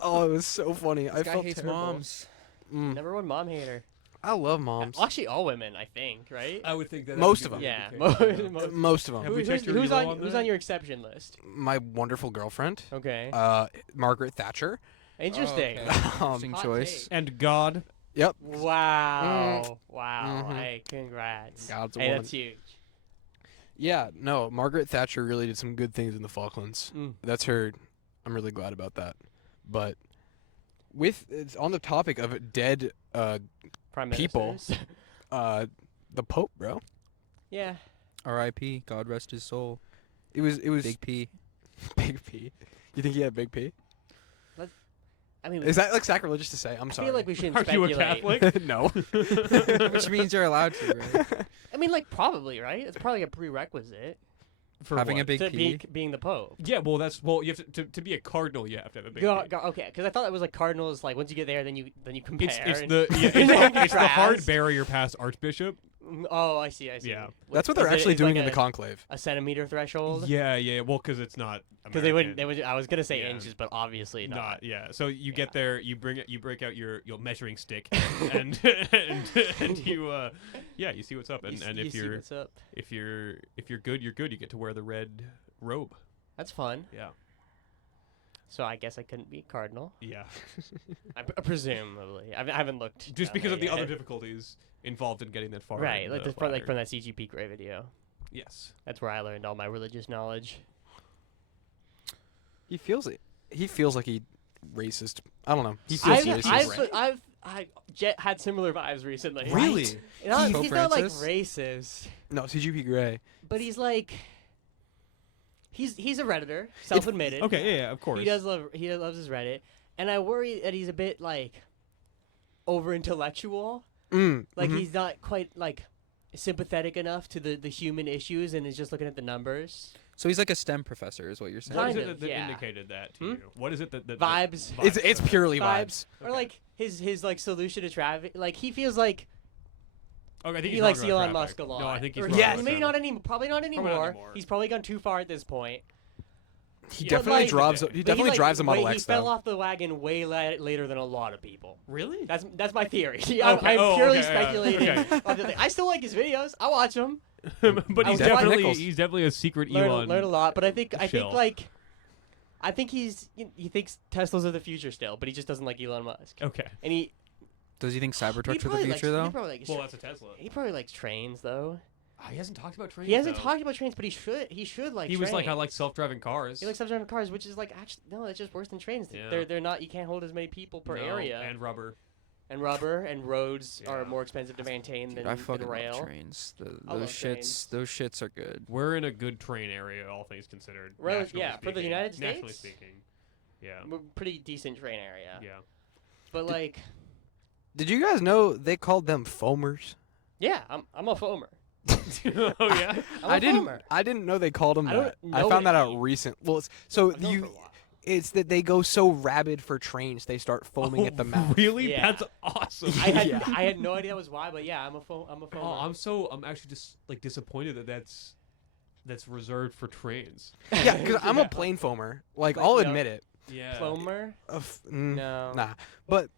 Oh, it was so funny. I This guy felt hates terrible. moms. Mm. Number one mom hater. I love moms. Well, actually, all women, I think, right? I would think that Most would of be them. Yeah, the case, yeah. Most of them. Have we checked your who's elo on on that? your exception list? My wonderful girlfriend, Okay. Margaret Thatcher. Interesting. Oh, okay. Interesting Hot choice. take. And God. Yep. Wow. Wow. Mhm. Hey, congrats. God's a Hey, woman. that's huge. Yeah, no, Margaret Thatcher really did some good things in the Falklands. Mm. That's her. I'm really glad about that. But it's on the topic of dead Prime People. ministers. the Pope, bro. Yeah. R.I.P. God rest his soul. It was Big P. Big P. You think he had Big P? I mean, Is that like sacrilegious to say? I'm I sorry. feel like we shouldn't Are you speculate. a Catholic? no. Which means you're allowed to, right? I mean, like, probably, right? It's probably a prerequisite For Having what? a big to P. being the Pope. Yeah, well, you have to be a cardinal. You have to have a big. Go, P. go, okay, because I thought that was like cardinals. Like once you get there, then you compare. It's and- the yeah, and it's the hard contrast. barrier past archbishop. Oh, I see. I see. Yeah. That's what they're Is it- actually it's doing like in the conclave. a centimeter threshold. Yeah, yeah. Well, because it's not. Because they wouldn't. American. They would. I was gonna say Yeah. inches, but obviously not. Yeah. So you Yeah. get there, you break out your measuring stick, and and you you see what's up, and You if see you're what's up. if you're good, you're good. You get to wear the red robe. That's fun. Yeah. So I guess I couldn't be cardinal. Yeah. Presumably, I haven't looked. Just down because there of the other yet. difficulties involved in getting that far. Right, in like the from ladder. that CGP Grey video. Yes. That's where I learned all my religious knowledge. He feels it. He feels like he racist. I don't know. He feels racist. I've had similar vibes recently. Really? You know, Pope he's not like Francis? racist, No, CGP Grey. but he's like, he's a redditor, self-admitted. Okay. Yeah. Of course. He loves his Reddit, and I worry that he's a bit like over intellectual. Like mhm. he's not quite like sympathetic enough to the human issues, and is just looking at the numbers. So he's like a STEM professor, is what you're saying. What is Kind it of, that yeah. indicated that to Hmm? you? What is it that Vibes. It's okay. purely Vibes. vibes. Or Okay. like his like solution to traffic. Like he feels like Okay, I think he he's likes wrong about Elon traffic. Musk a lot. No, I think he's Or wrong Yes. about maybe traffic. not anymore. Probably not anymore. anymore. He's probably gone too far at this point. He Yeah, definitely like- drives. But He But definitely drives a Model He X fell though. off the wagon way later than a lot of people. Really? That's my theory. Okay. I'm Oh, purely okay, yeah. speculating. Okay. on the thing. I still like his videos. I watch them. But I he's was watching- definitely Nichols. he's definitely a secret Learn Elon. a lot. But I think shill. like I think he thinks Teslas are the future still, but he just doesn't like Elon Musk. Okay. And he Does he think he Cybertrucks are the probably future, likes, though? He probably likes, Well, that's a Tesla. he probably likes trains though. He hasn't talked about trains. He hasn't though. talked about trains, but he should like. He was like, I trains. like self-driving cars. He likes self-driving cars, which is like actually no, that's just worse than trains. Yeah. They're not. You can't hold as many people per No, area. and rubber. And rubber and roads are Yeah. more expensive to maintain Dude, than, I than fucking rail. love trains. I love Those shits, trains. those shits are good. We're in a good train area, all things considered. Rel- nationally yeah, for the speaking. United Nationally States? speaking. Yeah. We're pretty decent train area. Yeah. But like, Did you guys know they called them foamers? yeah, I'm a foamer. Oh yeah. I'm I a didn't. foamer. I didn't know they called them I don't that. know I found that out any. recent. Well, so I've known for a you. while. It's that they go so rabid for trains they start foaming at the mouth. Really? Yeah. That's awesome. Yeah. I had no idea that was why, but yeah, I'm a foamer. I'm actually just like disappointed that that's reserved for trains. Yeah, because I'm a plane foamer. Like, Like, I'll no- admit it. Yeah. Plomer? No. No. Nah. But,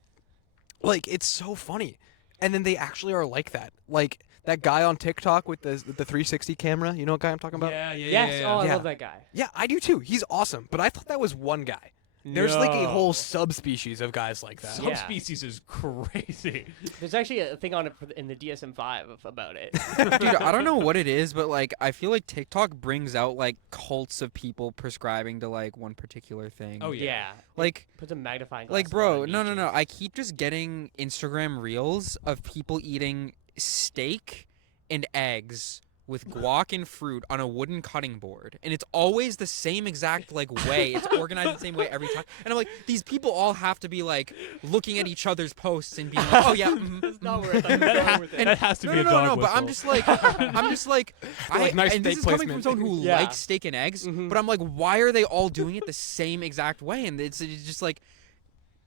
like, it's so funny. And then they actually are like that. Like, that guy on TikTok with the 360 camera. You know what guy I'm talking about? Yeah, yeah, Yes. yeah. Oh, I Yeah. love that guy. Yeah, I do too. He's awesome. But I thought that was one guy. There's like a whole No. subspecies of guys like that. Yeah. Subspecies is crazy. There's actually a thing on it in the DSM-5 about it. Dude, I don't know what it is, but like I feel like TikTok brings out like cults of people prescribing to like one particular thing. Oh, yeah. Yeah. Like Puts a magnifying glass. like on bro, it no. each. I keep just getting Instagram reels of people eating steak and eggs with guac and fruit on a wooden cutting board, and it's always the same exact like way. It's organized the same way every time, and I'm like, these people all have to be like looking at each other's posts and being like, oh yeah, That's not where I thought you were That, going ha- with it. that has to no, be a no, dog no, but whistle. I'm just like, Like, nice and this steak is coming from placement. someone who Yeah. likes steak and eggs, Mhm. but I'm like, why are they all doing it the same exact way? And it's just like,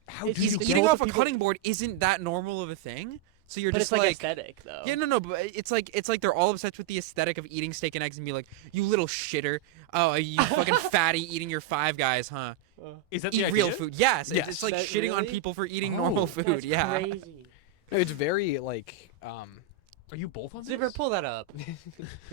How It's do he's you the eating cult off of a people- cutting board isn't that normal of a thing? So you're But just it's like like, aesthetic though. yeah, no, but it's like they're all obsessed with the aesthetic of eating steak and eggs and be like, you little shitter, oh, you fucking fatty eating your Five Guys, huh? Is that the Eat idea? real food. Yes, Yes. it's like That shitting on really? people for eating Oh, normal food. That's Yeah. crazy. No, it's very like Are you both on Zipper, this? pull that up.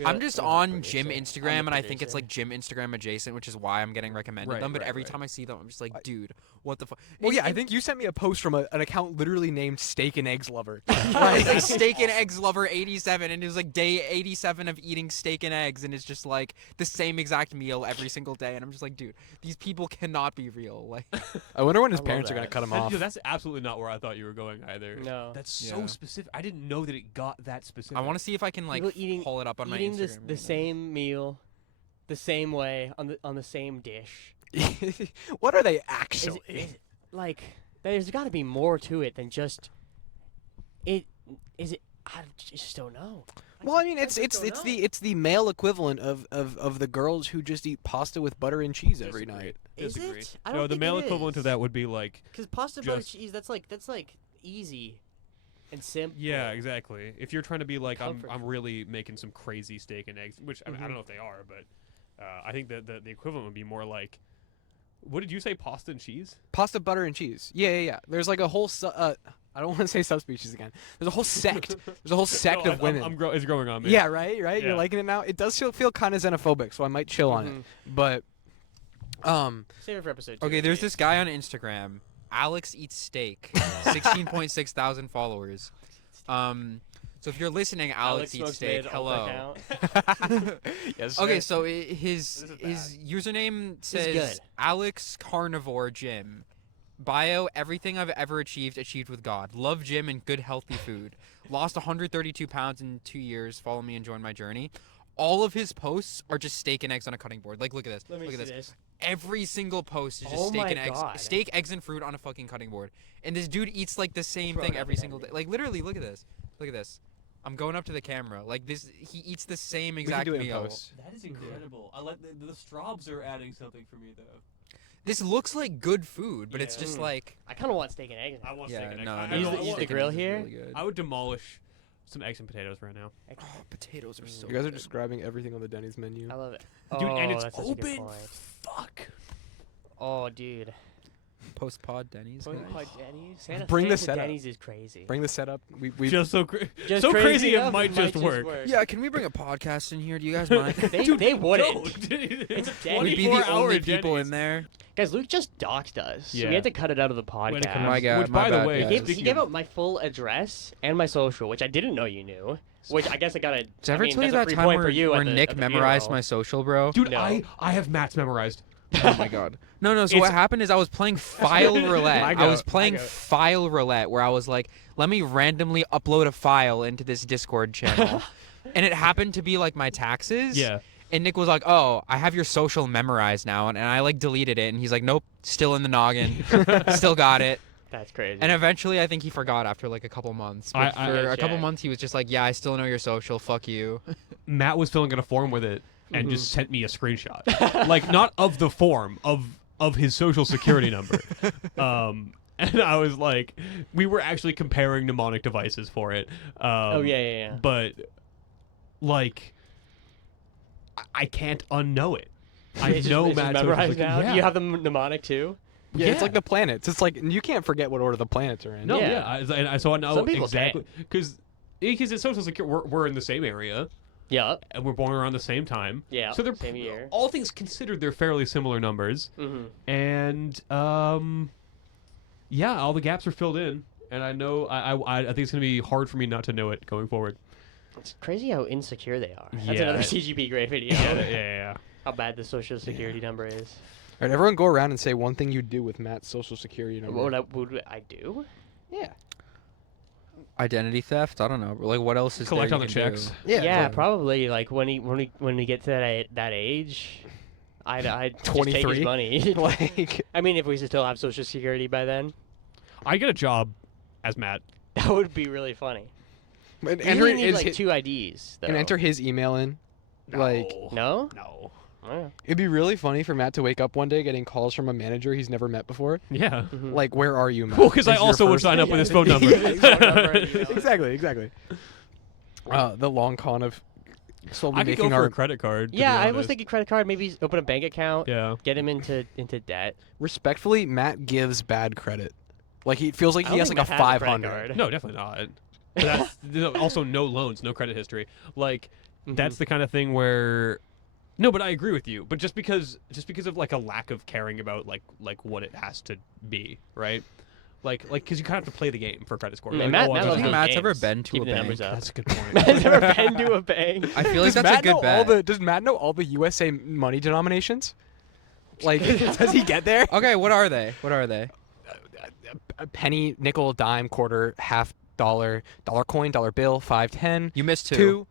I'm just I'm the on producer. gym I'm the Instagram, and I think it's producer. like gym Instagram adjacent, which is why I'm getting recommended Right, them. But right, every right. time I see them, I'm just like, dude, what the fuck? well, yeah, I think you sent me a post from an account literally named Steak and Eggs Lover. It's like steak and eggs lover 87, and it was like day 87 of eating steak and eggs, and it's just like the same exact meal every single day, and I'm just like, dude, these people cannot be real. Like, I wonder when his I love parents are gonna that. cut him That- off. yo, that's absolutely not where I thought you were going either. No. That's so Yeah. specific. I didn't know that it got that specific. I want to see if I can like People eating- pull it up on my Eating Instagram. this right the now. same meal, the same way on the same dish. What are they Is actually? it, like there's got to be more to it than just it. Is it? I just don't know. Well, I mean, just it's don't know. the male equivalent of the girls who just eat pasta with butter and cheese every Disagree. night. Is Disagree. it? I No, don't the think male it equivalent of is. that would be like. Because pasta butter just- cheese, that's like easy and simple. Yeah, exactly. If you're trying to be like, I'm Comfort food. really making some crazy steak and eggs, which I, mean, I don't know if they are, but I think that the equivalent would be more like, what did you say, pasta and cheese? Pasta, butter, and cheese. Yeah. There's like a whole I don't want to say subspecies again. There's a whole sect. There's a whole sect No, of women. it's growing on me. Yeah, right. Yeah. You're liking it now. It does feel kind of xenophobic, so I might chill on it. Mhm. But Save it for episode 2. Okay, there's this guy on Instagram, Alex Eats Steak, 16.6 thousand followers. So if you're listening, Alex Eats smokes Steak, mid, alt hello. account. yes. Okay, sir. so his This username is says good. Alex Carnivore Gym. Bio: everything I've ever achieved with God. Love gym and good healthy food. Lost 132 pounds in 2 years. Follow me and join my journey. All of his posts are just steak and eggs on a cutting board. Like, look at this. Let me Look see at this. this. Every single post is just Oh steak my and eggs. God. Steak, eggs, and fruit on a fucking cutting board. And this dude eats like the same Bro, thing that'd every be single day. heavy. Like, literally, look at this. Look at this. I'm going up to the camera. Like this, he eats the same we can exact do it in meal. post. That is incredible. I like the straws are adding something for me though. This looks like good food, but it's Yeah. just Mm. like I kind of want steak and eggs. I want yeah, steak and eggs. no, I, no, I, Use don't- the- I use want- the grill here? Really good. I would demolish some eggs and potatoes right now. Oh, potatoes are so. You guys are good. describing everything on the Denny's menu. I love it. Dude, oh, and it's that's such a good open. point. Fuck. Oh, dude. Post pod Denny's. Going guys. to Denny's. Santa Bring the Santa setup. Denny's is crazy. Bring the setup. We Just so Just so crazy enough, it might just work. Yeah, can we bring a podcast in here? Do you guys mind? They wouldn't. Don't. It's We'd be the 24-hour only people Denny's. in there. Guys, Luke just doxed us. So Yeah. we had to cut it out of the Way to podcast. come My on. God, Which, my by the bad, way, guys. He speaking gave of- out my full address and my social, which I didn't know you knew. Which I guess I got to. Did I ever tell you that's a that free time point where, for you where at the, Nick at the memorized funeral. my social, bro? Dude, No. I have Matt's memorized. Oh my god. No, so It's- what happened is I was playing file roulette. My I was goat, playing my goat. file roulette where I was like, let me randomly upload a file into this Discord channel. And it happened to be like my taxes. Yeah. And Nick was like, oh, I have your social memorized now. And I like deleted it. And he's like, nope, still in the noggin. Still got it. That's crazy. And eventually I think he forgot after like a couple months. But I- for a couple check. months he was just like, yeah, I still know your social. Fuck you. Matt was filling in a form with it and just sent me a screenshot. Like not of the form, of his social security number. And I was like, we were actually comparing mnemonic devices for it. oh yeah. But like I can't unknow it. I It's know just Matt's social memorized security. now. Yeah. Do you have them mnemonic too? Yeah, it's like the planets. It's like you can't forget what order the planets are in. No, Yeah. so I know Some people exactly because it's social security. We're in the same area Yeah. and we're born around the same time. Yeah. So they're same year. all things considered, they're fairly similar numbers, and yeah, all the gaps are filled in, and I know I think it's gonna be hard for me not to know it going forward. It's crazy how insecure they are. That's Yeah. another CGP Grey video. Yeah. How bad the social security number is. All right, everyone, go around and say one thing you do with Matt's social security number. What would I do? Yeah. Identity theft? I don't know. Like, what else is Collect there all you the can checks. do? Yeah. Yeah, exactly. probably. Like when we get to that age, I'd just take 23? his money. Like, I mean, if we still have social security by then, I get a job as Matt. that would be really funny. and You enter really need his, like 2 IDs. Though. and enter his email in. Like, No. No. Oh, it'd be really funny for Matt to wake up one day getting calls from a manager he's never met before. Yeah. Mhm. Like, where are you, Matt? Well, because I Is your also would first- sign up with his phone number. Yeah, Phone number and email. exactly. The long con of slowly I could go making for our a credit card. to Yeah, be I was honest. thinking credit card. Maybe open a bank account. Yeah. Get him into debt. respectfully. Matt gives bad credit. Like he feels like I he don't has think like a Matt has credit 500. card. No, definitely not. But that's also no loans, no credit history. Like that's the kind of thing where. No, but I agree with you. But just because of like a lack of caring about like what it has to be, right? Like because you kind of have to play the game for credit score. Man, Like, Matt, oh, Matt I'm loves think gonna- those Matt's ever games. been to Keep a the numbers bank. up. That's a good point. Matt's never been to a bank. I feel like Does that's Matt a good know bet. all the? Does Matt know all the USA money denominations? Like, does he get there? Okay, what are they? What are they? A penny, nickel, dime, quarter, half dollar, dollar coin, dollar bill, 5, 10, You missed 2. 2,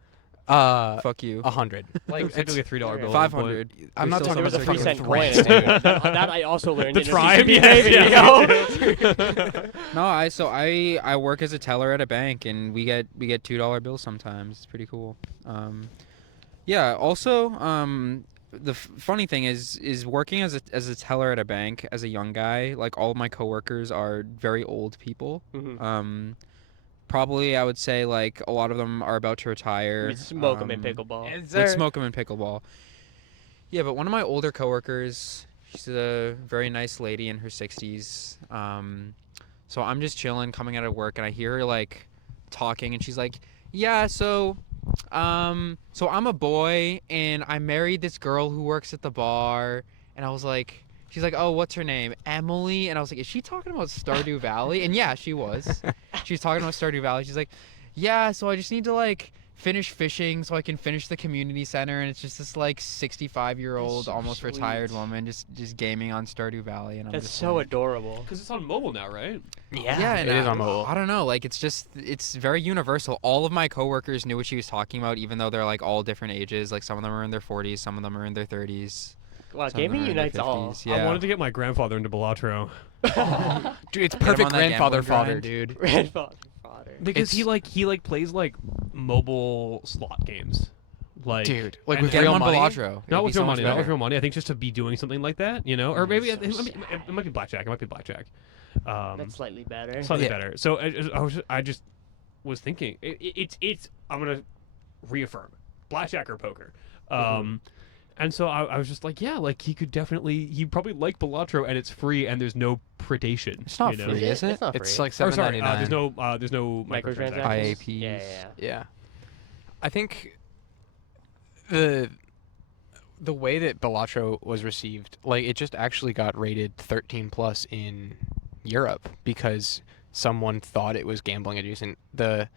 Fuck you. 100. Like Like, typically it's, $3 bill. at one 500. point. I'm not There's talking still There was about a the 3-cent fucking coin. grants, dude. that I also learned The in a tribe, CGP yeah, video. No, I work as a teller at a bank, and we get $2 bills sometimes. It's pretty cool. Yeah. Also, the funny thing is working as a teller at a bank as a young guy. Like all of my coworkers are very old people. Mhm. Probably I would say like a lot of them are about to retire. We smoke them in pickleball. Would smoke them in pickleball. Yeah, but one of my older coworkers, she's a very nice lady in her 60s. So I'm just chilling, coming out of work, and I hear her like talking, and she's like, "Yeah, so I'm a boy, and I married this girl who works at the bar." And I was like, she's like, "Oh, what's her name? Emily?" And I was like, "Is she talking about Stardew Valley?" And yeah, she was. She was talking about Stardew Valley. She's like, "Yeah, so I just need to like finish fishing so I can finish the community center." And it's just this like 65-year-old, so almost sweet. retired woman just gaming on Stardew Valley. And I'm That's just so like, adorable. Because it's on mobile now, right? yeah, and it is on mobile. I don't know, like it's very universal. All of my coworkers knew what she was talking about, even though they're like all different ages. Like some of them are in their 40s, some of them are in their 30s. Wow, some of them gaming are in their unites all. 50s. Yeah. I wanted to get my grandfather into Balatro. Dude, it's him perfect on that grandfather gambling fodder, grind. dude. Grandfather. Father. Because It's- he plays like mobile slot games. Like Dude, like and with Get real him on money. Balatro. It'd not be with so real much money, not with better. real money. I think just to be doing something like that, you know, or maybe so it might be blackjack. It might be blackjack. That's slightly better. Slightly Yeah. better. So I just was thinking it's I'm gonna reaffirm blackjack or poker. And so I was just like, yeah, like he probably like Balatro, and it's free, and there's no predation. It's not you know? free, is it? It's not It's free. like Or sorry, $7.99. there's no Microtransactions. IAPs. Yeah. Yeah. I think the way that Balatro was received, like it just actually got rated 13 plus in Europe because someone thought it was gambling adjacent. The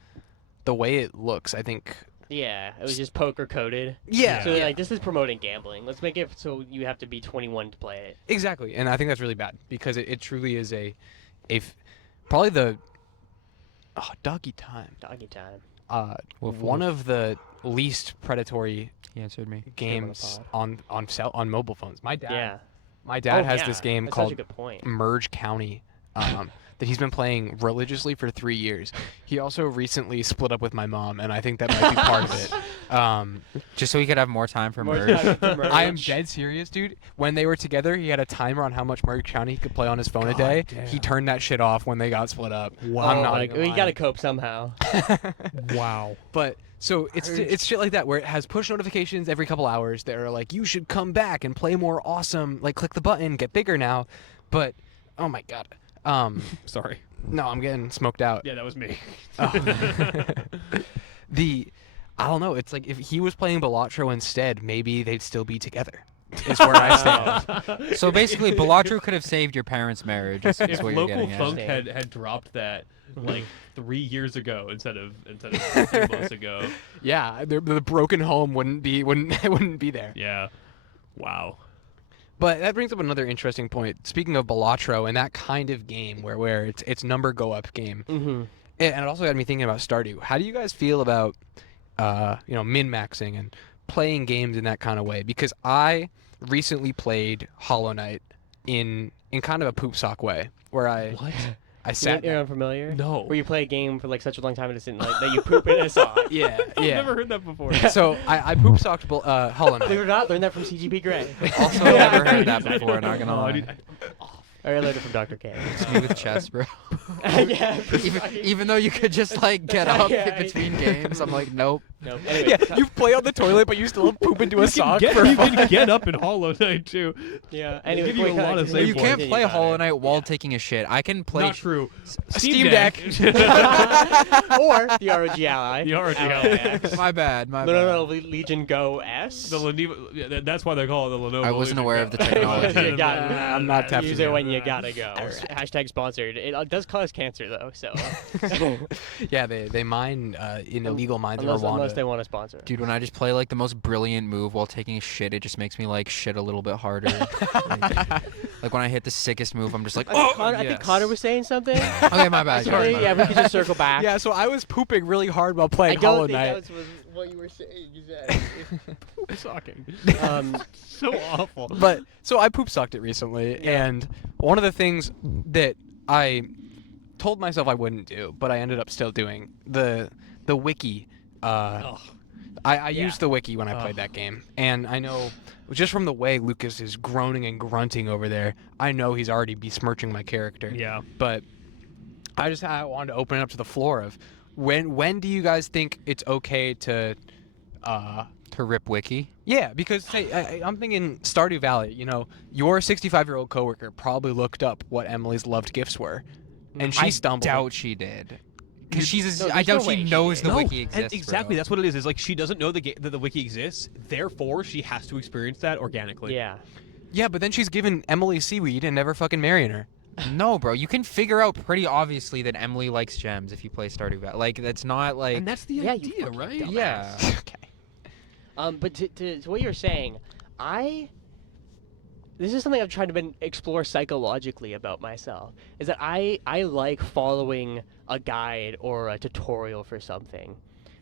way it looks, I think. Yeah, it was just poker coded. Yeah. So they're like, this is promoting gambling. Let's make it so you have to be 21 to play it. Exactly, and I think that's really bad because it truly is probably the doggy time. Doggy time. Woof, One woof. of the least predatory He answered me. games pod. on mobile phones. My dad Yeah. has yeah, this game that's called such a good point. Merge County, that he's been playing religiously for 3 years. He also recently split up with my mom, and I think that might be part of it. Just so he could have more time for More merge. time for I am merge. dead serious, dude. When they were together, he had a timer on how much Merge County he could play on his phone a day. damn. He turned that shit off when they got split up. Wow. I'm not like, even we lying. gotta cope somehow. Wow. But so it's shit like that where it has push notifications every couple hours that are like, you should come back and play more awesome. Like, click the button, get bigger now. But oh my god. Sorry. No, I'm getting smoked out. Yeah, that was me. I don't know. It's like if he was playing Balatro instead, maybe they'd still be together. Is where I stand. So basically, Balatro could have saved your parents' marriage. Is If what you're Local getting Funk at. had dropped that like 3 years ago instead of a few months ago. Yeah, the broken home wouldn't be there. Yeah. Wow. But that brings up another interesting point. Speaking of Balatro and that kind of game where it's number go up game, Mm-hmm. and it also got me thinking about Stardew. How do you guys feel about min maxing and playing games in that kind of way? Because I recently played Hollow Knight in kind of a poop sock way, where I sat. You're unfamiliar? No. Where you play a game for like such a long time and it's like that you poop in a sock. Yeah, I've yeah. never heard that before. So I poop socked Hollow Believe it Knight. or not, learned that from CGP Grey. Also, never heard that before. Not gonna Oh, lie. dude, I learned it from Dr. K. It's me with chess, bro. Yeah. Even though you could just like get up Yeah, between games, I'm like, nope. No. Anyway, Yeah, you play on the toilet, but you still poop into a sock. you for can get up in Hollow Knight too. yeah. They Anyway, give you a lot of But save you points. can't play Continue, Hollow Connor. Knight while taking a shit. I can play. Not true. Steam Deck. Or the ROG Ally. The ROG Ally Ally. X. My bad. My No, bad. no, no. Legion Go S. The Lenovo. Yeah, that's why they call it the Lenovo. I wasn't Legion aware Go. of the technology. You got it. I'm not tapping Use it you. when you gotta go. Hashtag sponsored. It does cause cancer though, so Yeah, they mine in illegal mines in unless Rwanda. they want to sponsor. Dude, when I just play like the most brilliant move while taking a shit, it just makes me like shit a little bit harder. like when I hit the sickest move, I'm just like, oh, I think yes. Connor was saying something. Okay, my bad. Sorry, my yeah, bad. we could just circle back. Yeah, so I was pooping really hard while I playing don't Hollow think Knight. that was what you were saying. Exactly. Sucking. um, So awful. But so I poop sucked it recently, and one of the things that I told myself I wouldn't do, but I ended up still doing the wiki. Ugh. I Yeah. used the wiki when I played that game, and I know just from the way Lucas is groaning and grunting over there, I know he's already besmirching my character. Yeah. But I wanted to open it up to the floor of when do you guys think it's okay to To rip wiki. yeah, because say I'm thinking Stardew Valley. You know, your 65-year-old coworker probably looked up what Emily's loved gifts were, and she I stumbled. doubt she did. Because No, I there's doubt no way she she knows did. the No, wiki exists. and exactly bro. that's what it is. Is like she doesn't know that the wiki exists, therefore she has to experience that organically. yeah. Yeah, but then she's given Emily seaweed and never fucking marrying her. No, bro. You can figure out pretty obviously that Emily likes gems if you play Stardew Valley. Like that's not like. And that's the Yeah, you idea, fucking right? dumbass. yeah. Okay. But to what you're saying, this is something I've tried to explore psychologically about myself. Is that I like following a guide or a tutorial for something,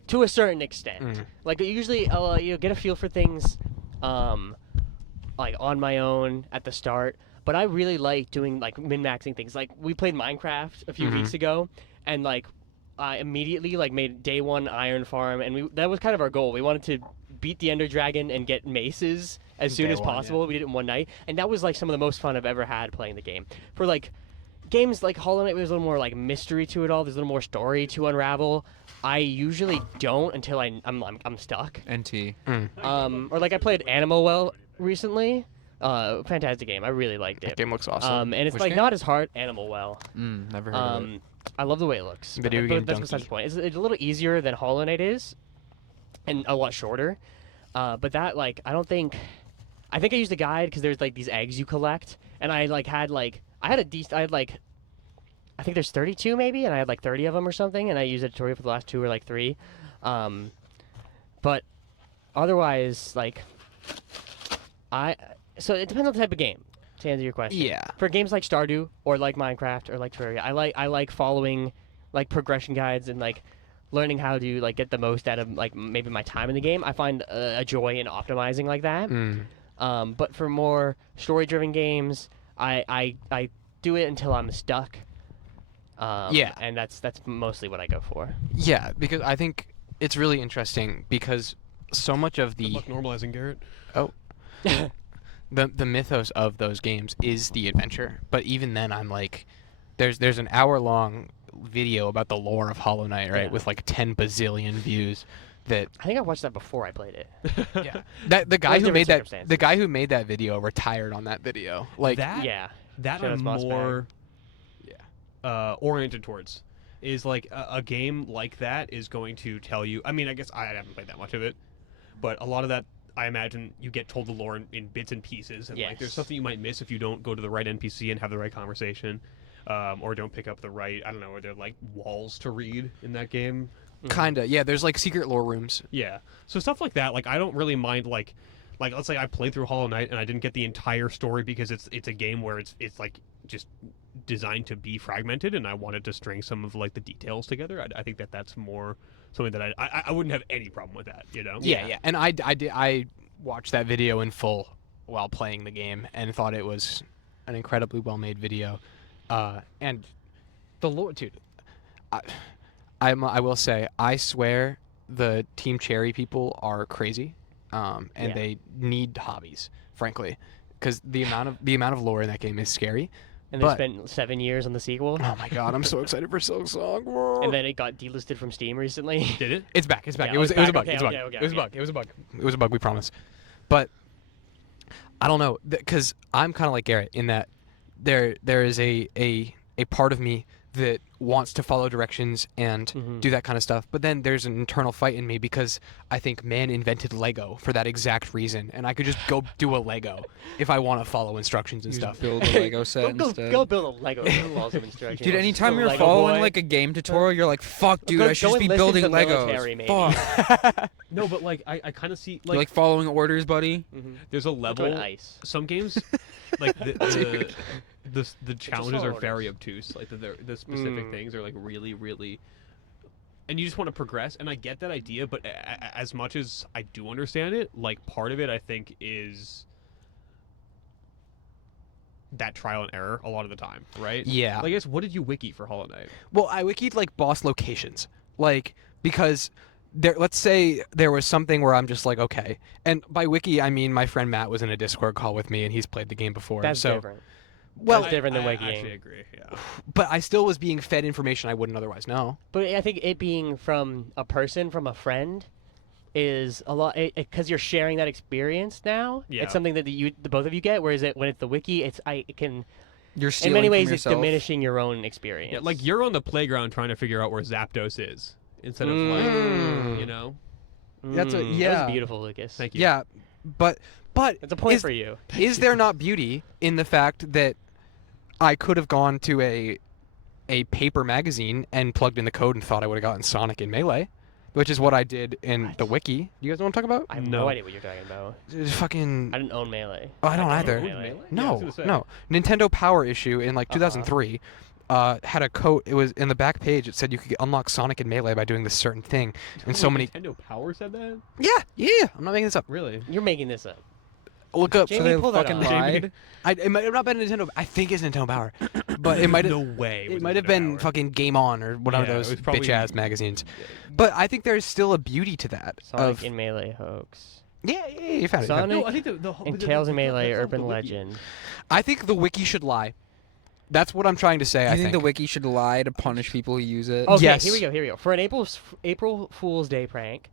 to a certain extent. Mm. Like usually I'll get a feel for things, like on my own at the start. But I really like doing like min-maxing things. Like we played Minecraft a few weeks ago, and like I immediately like made day one iron farm, and that was kind of our goal. We wanted to beat the Ender Dragon and get maces as soon Day as one, yeah. possible. We did it in one night, and that was like some of the most fun I've ever had playing the game. For like games like Hollow Knight, there's a little more like mystery to it all. There's a little more story to unravel. I usually don't until I'm stuck. NT. Or like I played Animal Well recently. Fantastic game. I really liked That it. game looks awesome. And it's Which like game? not as hard. Animal Well. Never heard of it. I love the way it looks. Video but game that's besides donkey. the point. It's a little easier than Hollow Knight is, and a lot shorter. But that like I think I used a guide because there's like these eggs you collect, and I had I think there's 32 maybe, and I had like 30 of them or something, and I used a tutorial for the last 2 or like 3. But otherwise like so it depends on the type of game. To answer your question, Yeah. For games like Stardew or like Minecraft or like Terraria, I like following like progression guides and like learning how to like get the most out of like maybe my time in the game. I find a joy in optimizing like that. Mm. But for more story-driven games, I do it until I'm stuck. Yeah. And that's mostly what I go for. Yeah, because I think it's really interesting because so much of Good the luck normalizing, Garrett. the mythos of those games is the adventure. But even then, I'm like, there's an hour-long video about the lore of Hollow Knight, right, Yeah. with like 10 bazillion views. That I think I watched that before I played it. yeah, that the guy Those who made different that the guy who made that video retired on that video. Like that Yeah. that Shout out I'm to Moss more Yeah. oriented towards is like a game like that is going to tell you. I mean, I guess I haven't played that much of it, but a lot of that I imagine you get told the lore in bits and pieces, and like there's Yes. something you might miss if you don't go to the right NPC and have the right conversation, or don't pick up the right are there like walls to read in that game. kinda, yeah. There's like secret lore rooms. Yeah. So stuff like that, like I don't really mind like let's say I played through Hollow Knight and I didn't get the entire story because it's a game where it's like just designed to be fragmented, and I wanted to string some of like the details together. I think that's more something that I wouldn't have any problem with that, you know? Yeah. And I watched that video in full while playing the game and thought it was an incredibly well made video. And the lore, dude. I will say, I swear the Team Cherry people are crazy, and Yeah. they need hobbies, frankly, because the amount of lore in that game is scary. And they But- spent 7 years on the sequel. Oh my god, I'm so excited for Silksong. Whoa. And then it got delisted from Steam recently. Did it? It's back. It's back. Yeah, it was it's a back. bug. Okay, It was a bug. okay, It was a okay. bug. It was a bug. It was a bug. We promise. But I don't know, because I'm kind of like Garrett in that there is a part of me that wants to follow directions and do that kind of stuff. But then there's an internal fight in me because I think man invented Lego for that exact reason, and I could just go do a Lego if I want to follow instructions and You stuff. just build a Lego set Go instead. build a Lego walls of instructions. Dude, anytime Go you're Lego following boy. like a game tutorial, you're like, "Fuck, dude, Go- I should go just be enlist building into the Legos." military, maybe. Fuck. No, but like I kind of see You're like like following orders, buddy. there's a Go level. join ICE. Some games like the challenges follow are very orders. obtuse. Like the specific things are like really, and you just want to progress. And I get that idea, but as much as I do understand it, like part of it I think is that trial and error a lot of the time, right? Yeah. Like, I guess what did you wiki for Hollow Knight? Well, I wikied like boss locations, like because there. Let's say there was something where I'm just like, okay, and by wiki I mean my friend Matt was in a Discord call with me and he's played the game before. That's so, different. well, That's different than I wikiing. actually agree. Yeah. but I still was being fed information I wouldn't otherwise know. But I think it being from a person, from a friend, is a lot because you're sharing that experience now. Yeah. It's something that the both of you get. Whereas when it's the wiki, it can You're in stealing many from ways it's yourself. diminishing your own experience. Yeah, like you're on the playground trying to figure out where Zapdos is instead of like, you know. That's a- That yeah. was beautiful, Lucas. Thank you. Yeah, but That's a point is, for you. is there not beauty in the fact that I could have gone to a paper magazine and plugged in the code and thought I would have gotten Sonic in Melee, which is what I did in What? the wiki. Do you guys know what I'm talking about? I have No. no idea what you're talking about. It's fucking. I didn't own Melee. Oh, I don't own either. Melee. Yeah, I was No, gonna say. no. Nintendo Power issue in like 2003 had a code. It was in the back page. It said you could unlock Sonic in Melee by doing this certain thing. And so many. Nintendo Power said that? Yeah. I'm not making this up. Really? You're making this up. Look up. So Jamie, they pull that fucking up. lied. It might have not been Nintendo. I think it's Nintendo Power, but it might have. No way. It was might have Nintendo been Power. fucking Game On or one of Yeah, it those was probably- bitch ass magazines. But I think there's still a beauty to that. Sonic of, in Melee hoax. yeah, you found it. you found it. Sonic No, I think in the- Tales in the- Melee, that's not Urban the wiki. Legend. I think the wiki should lie. That's what I'm trying to say. I I think think the wiki should lie to punish people who use it. Okay, Yes. here we go. For an April Fool's Day prank,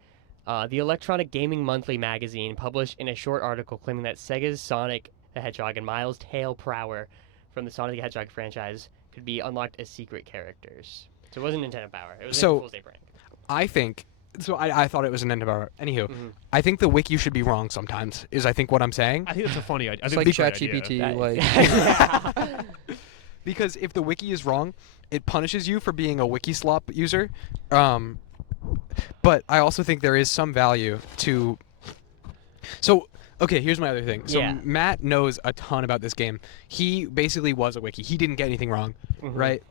the Electronic Gaming Monthly magazine published in a short article claiming that Sega's Sonic the Hedgehog and Miles Tail Prower from the Sonic the Hedgehog franchise could be unlocked as secret characters. So it wasn't Nintendo Power. It was an So- April Fool's Day prank. I think. So I thought it was an end of our. Anywho, Mhm. I think the wiki should be wrong sometimes. Is I think what I'm saying. I think that's a funny idea. I It's think like that's a great idea. ChatGPT. Like, Because if the wiki is wrong, it punishes you for being a wiki slop user. But I also think there is some value to. So okay, here's my other thing. So Yeah. Matt knows a ton about this game. He basically was a wiki. He didn't get anything wrong, right?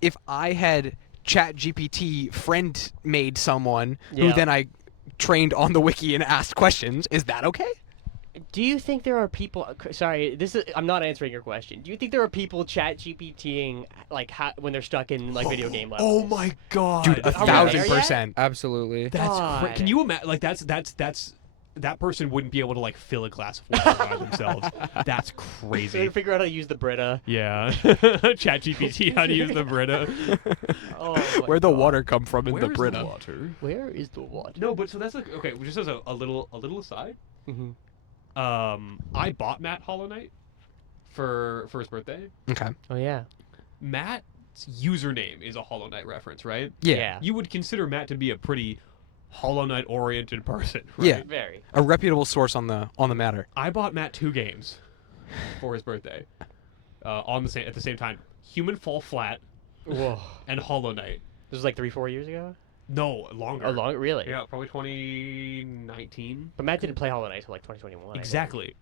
If I had ChatGPT friend made someone who Yeah. then I trained on the wiki and asked questions, is that okay? Do you think there are people? Sorry, I'm not answering your question. Do you think there are people ChatGPTing like when they're stuck in like video game levels? Oh my god, Dude, Are we there yet? 1,000%. Absolutely. That's God. Can you imagine? Like that's that person wouldn't be able to like fill a glass of water by themselves. That's So crazy. they figure out how to use the Brita. Yeah. ChatGPT, how to use the Brita. Oh, my Where'd the God. water come from in the Where's Brita? water? Where is the water? No, but so that's like okay. Just as a little aside. Mhm. I bought Matt Hollow Knight for his birthday. Okay. Oh yeah. Matt's username is a Hollow Knight reference, right? Yeah. You would consider Matt to be a pretty Hollow Knight oriented person, right? Yeah. Very. A reputable source on the matter. I bought Matt 2 games for his birthday. At the same time, Human Fall Flat Whoa. and Hollow Knight. This was like 3-4 years ago. No, longer. Oh, long, really? Yeah, probably 2019. But Matt didn't play Hollow Knight until like 2021. I think. Exactly.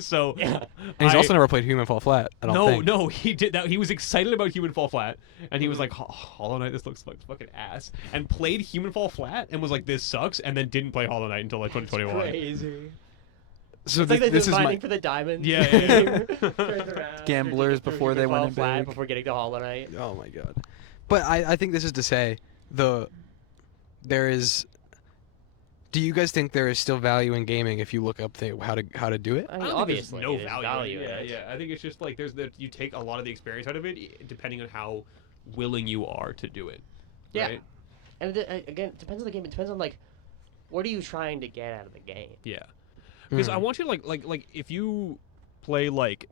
So Yeah. And he's also never played Human Fall Flat. I don't think. No, he did that. He was excited about Human Fall Flat, and he was like, Hollow Knight, this looks like fucking ass, and played Human Fall Flat, and was like, this sucks, and then didn't play Hollow Knight until like 2021. Crazy. So It's like this is mining my. for the diamonds. Yeah. Turns around, Gamblers through before they Human went Fall in Flat big. before getting to Hollow Knight. Oh my god. But I think this is to say there is. Do you guys think there is still value in gaming if you look up how to do it? I I mean, don't obviously, think there's no there's value. in Yeah, it. yeah. I think it's just like you take a lot of the experience out of it, depending on how willing you are to do it. Yeah. Right? And again, it depends on the game. It depends on like, what are you trying to get out of the game? Yeah. Because Mm. I want you to like if you play like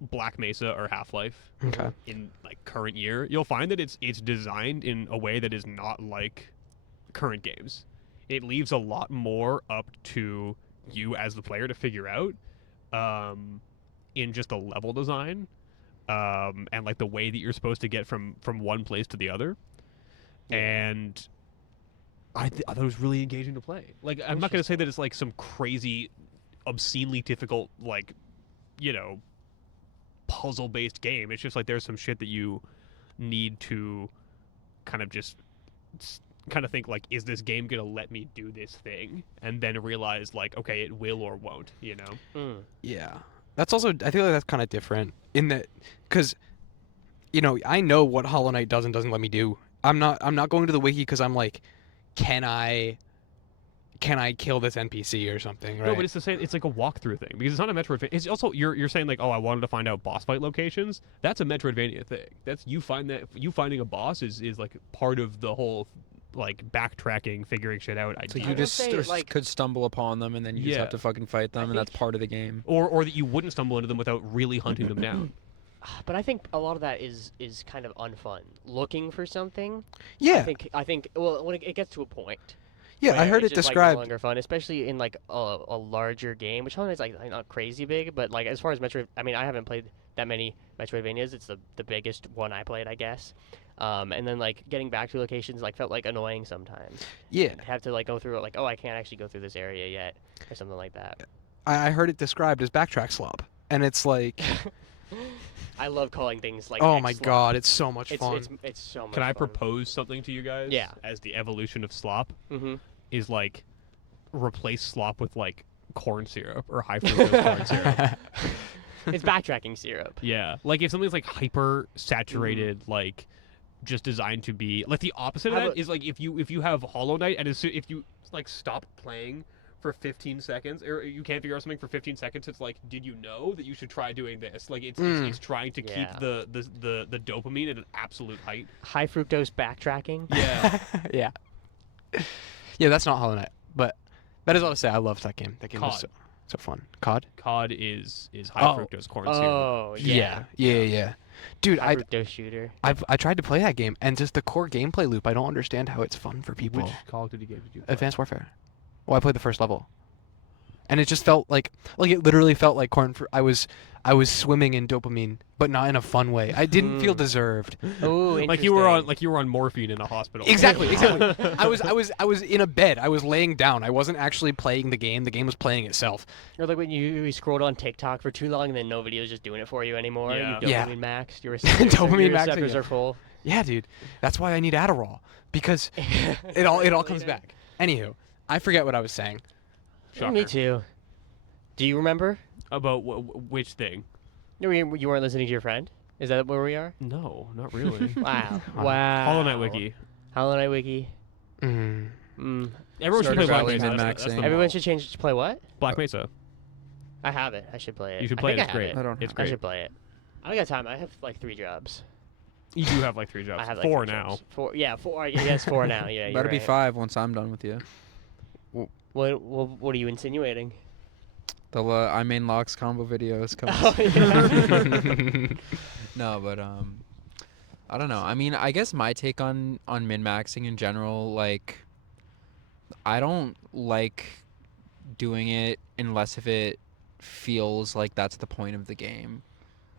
Black Mesa or Half-Life Okay. in like current year, you'll find that it's designed in a way that is not like current games. It leaves a lot more up to you as the player to figure out in just the level design and like the way that you're supposed to get from one place to the other. And I thought it was really engaging to play. Like, I'm not going to say that it's like some crazy, obscenely difficult, like, you know, puzzle-based game. It's just like there's some shit that you need to kind of just kind of think like, is this game going to let me do this thing? And then realize like, okay, it will or won't, you know? Mm. Yeah. That's also, I feel like that's kind of different in that, because, you know, I know what Hollow Knight does and doesn't let me do. I'm not going to the wiki because I'm like, can I kill this NPC or something, right? No, but it's the same. It's like a walkthrough thing because it's not a Metroidvania. It's also you're saying like, oh, I wanted to find out boss fight locations. That's a Metroidvania thing. That's you finding a boss is like part of the whole like backtracking, figuring shit out. So idea. you will just say, like- could stumble upon them, and then you just Yeah. have to fucking fight them, and that's think- part of the game. or that you wouldn't stumble into them without really hunting them down. But I think a lot of that is kind of unfun. Looking for something. Yeah. I think. Well, when it gets to a point. Yeah, I where heard it's it just, described. Like, no longer fun, especially in like a larger game, which is like not crazy big, but like as far as Metroid, I mean, I haven't played that many Metroidvanias. It's the biggest one I played, I guess. And then like getting back to locations like felt like annoying sometimes. Yeah. Have to like go through it, like, oh, I can't actually go through this area yet, or something like that. I heard it described as backtrack slop, and it's like, I love calling things like. oh X my slop. god, it's so much fun. It's so much. Can I fun. propose something to you guys? Yeah. As the evolution of slop Mm-hmm. is like replace slop with like corn syrup or high fructose corn syrup. It's backtracking syrup. Yeah, like if something's like hyper saturated, like just designed to be like the opposite of How that about- is like if you have Hollow Knight and if you like stop playing for 15 seconds or you can't figure out something for 15 seconds, it's like, did you know that you should try doing this? Like it's trying to keep Yeah. the dopamine at an absolute height. High fructose backtracking. Yeah, yeah. Yeah, that's not Hollow Knight, but that is all to say. I loved that game. That game was COD. so fun. COD. COD is high Oh. fructose corn syrup. Oh Yeah. Dude, High fructose shooter. I tried to play that game, and just the core gameplay loop. I don't understand how it's fun for people. Which Call of Duty game did you play? Advanced Warfare. Well, I played the first level, and it just felt like it literally felt like corn. I was swimming in dopamine, but not in a fun way. I didn't feel deserved. Oh, Like you were on morphine in a hospital. Exactly. I was in a bed. I was laying down. I wasn't actually playing the game. The game was playing itself. Or like when you scrolled on TikTok for too long and then no video's just doing it for you anymore. Yeah. You Yeah. dopamine maxed. Your receptors, Dopamine your maxing, receptors yeah. are full. Yeah, dude. That's why I need Adderall, because it all comes back. Anywho, I forget what I was saying. Shocker. Me too. Do you remember? About which thing? No, you weren't listening to your friend. Is that where we are? No, not really. Wow. Wow. Hollow Knight Wiki. Hollow Knight Wiki. Mm. Everyone should play Stardew Black Valley Mesa. min-maxing. Everyone should change to play what? Black Mesa. I have it. I should play it. You should I play think it. It's I have great. it. I don't It's I great. should play it. I don't got time. I have like 3 jobs. You do have like 3 jobs. I have like 4 3 now. jobs. 4. Yeah, 4. Yes, 4 now. Yeah, you're Better be right. 5 once I'm done with you. What are you insinuating? The I main locks combo videos coming. Oh, yeah. No, but I don't know. I mean, I guess my take on min-maxing in general, like, I don't like doing it unless if it feels like that's the point of the game.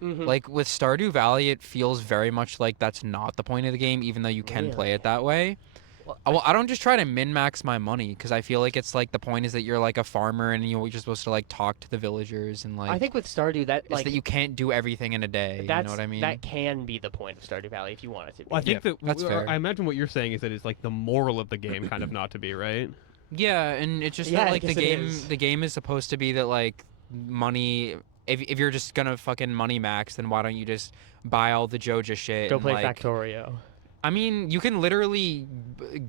Mhm. Like with Stardew Valley, it feels very much like that's not the point of the game, even though you can play Really? it that way. Well, I don't just try to min-max my money because I feel like it's like the point is that you're like a farmer and you're just supposed to like talk to the villagers and like. I think with Stardew that it's like that you can't do everything in a day. You that's know what I mean? that can be the point of Stardew Valley if you want it to be. Well, I think that that's fair. I imagine what you're saying is that it's like the moral of the game, kind of not to be, right? Yeah, and it's just Yeah, that I like the guess it game is. the game is supposed to be that like money. If you're just gonna fucking money max, then why don't you just buy all the Joja shit? Go and, play like, Factorio. I mean, you can literally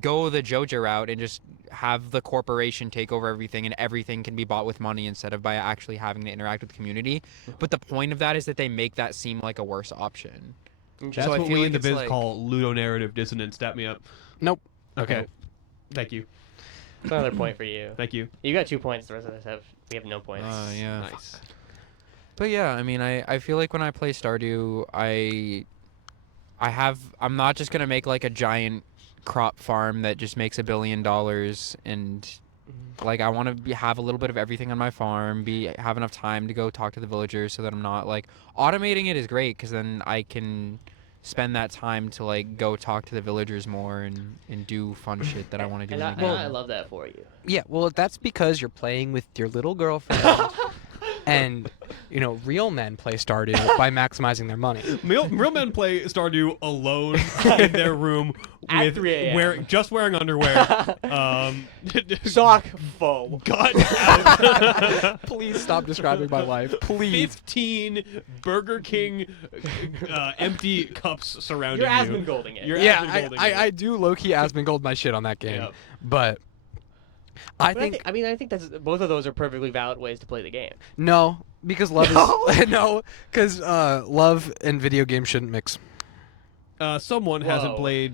go the Joja route and just have the corporation take over everything, and everything can be bought with money instead of by actually having to interact with the community. But the point of that is that they make that seem like a worse option. That's So I what feel we like in the it's biz like- call ludonarrative dissonance. Stat me up. Nope. Okay. Thank you. It's another point for you. Thank you. You got 2 points. The rest of us we have no points. Yeah. Nice. But yeah, I mean, I feel like when I play Stardew, I'm not just gonna make like a giant crop farm that just makes $1 billion, and like I want to have a little bit of everything on my farm, have enough time to go talk to the villagers, so that I'm not like automating it is great because then I can spend that time to like go talk to the villagers more and do fun shit that I want to do. And in the I game. love that for you. Yeah, well, that's because you're playing with your little girlfriend. And, you know, real men play Stardew by maximizing their money. Real men play Stardew alone in their room At with 3 a.m. wearing underwear. Sock foam. God. Please stop describing my life. Please. 15 Burger King empty cups surrounding You're you. Asmongolding it. You're Yeah, Asmongolding I it. do low-key Asmongold my shit on that game. Yep. But I But think... I think that's both of those are perfectly valid ways to play the game. No, because love is... No, because love and video games shouldn't mix. Someone hasn't Whoa. played.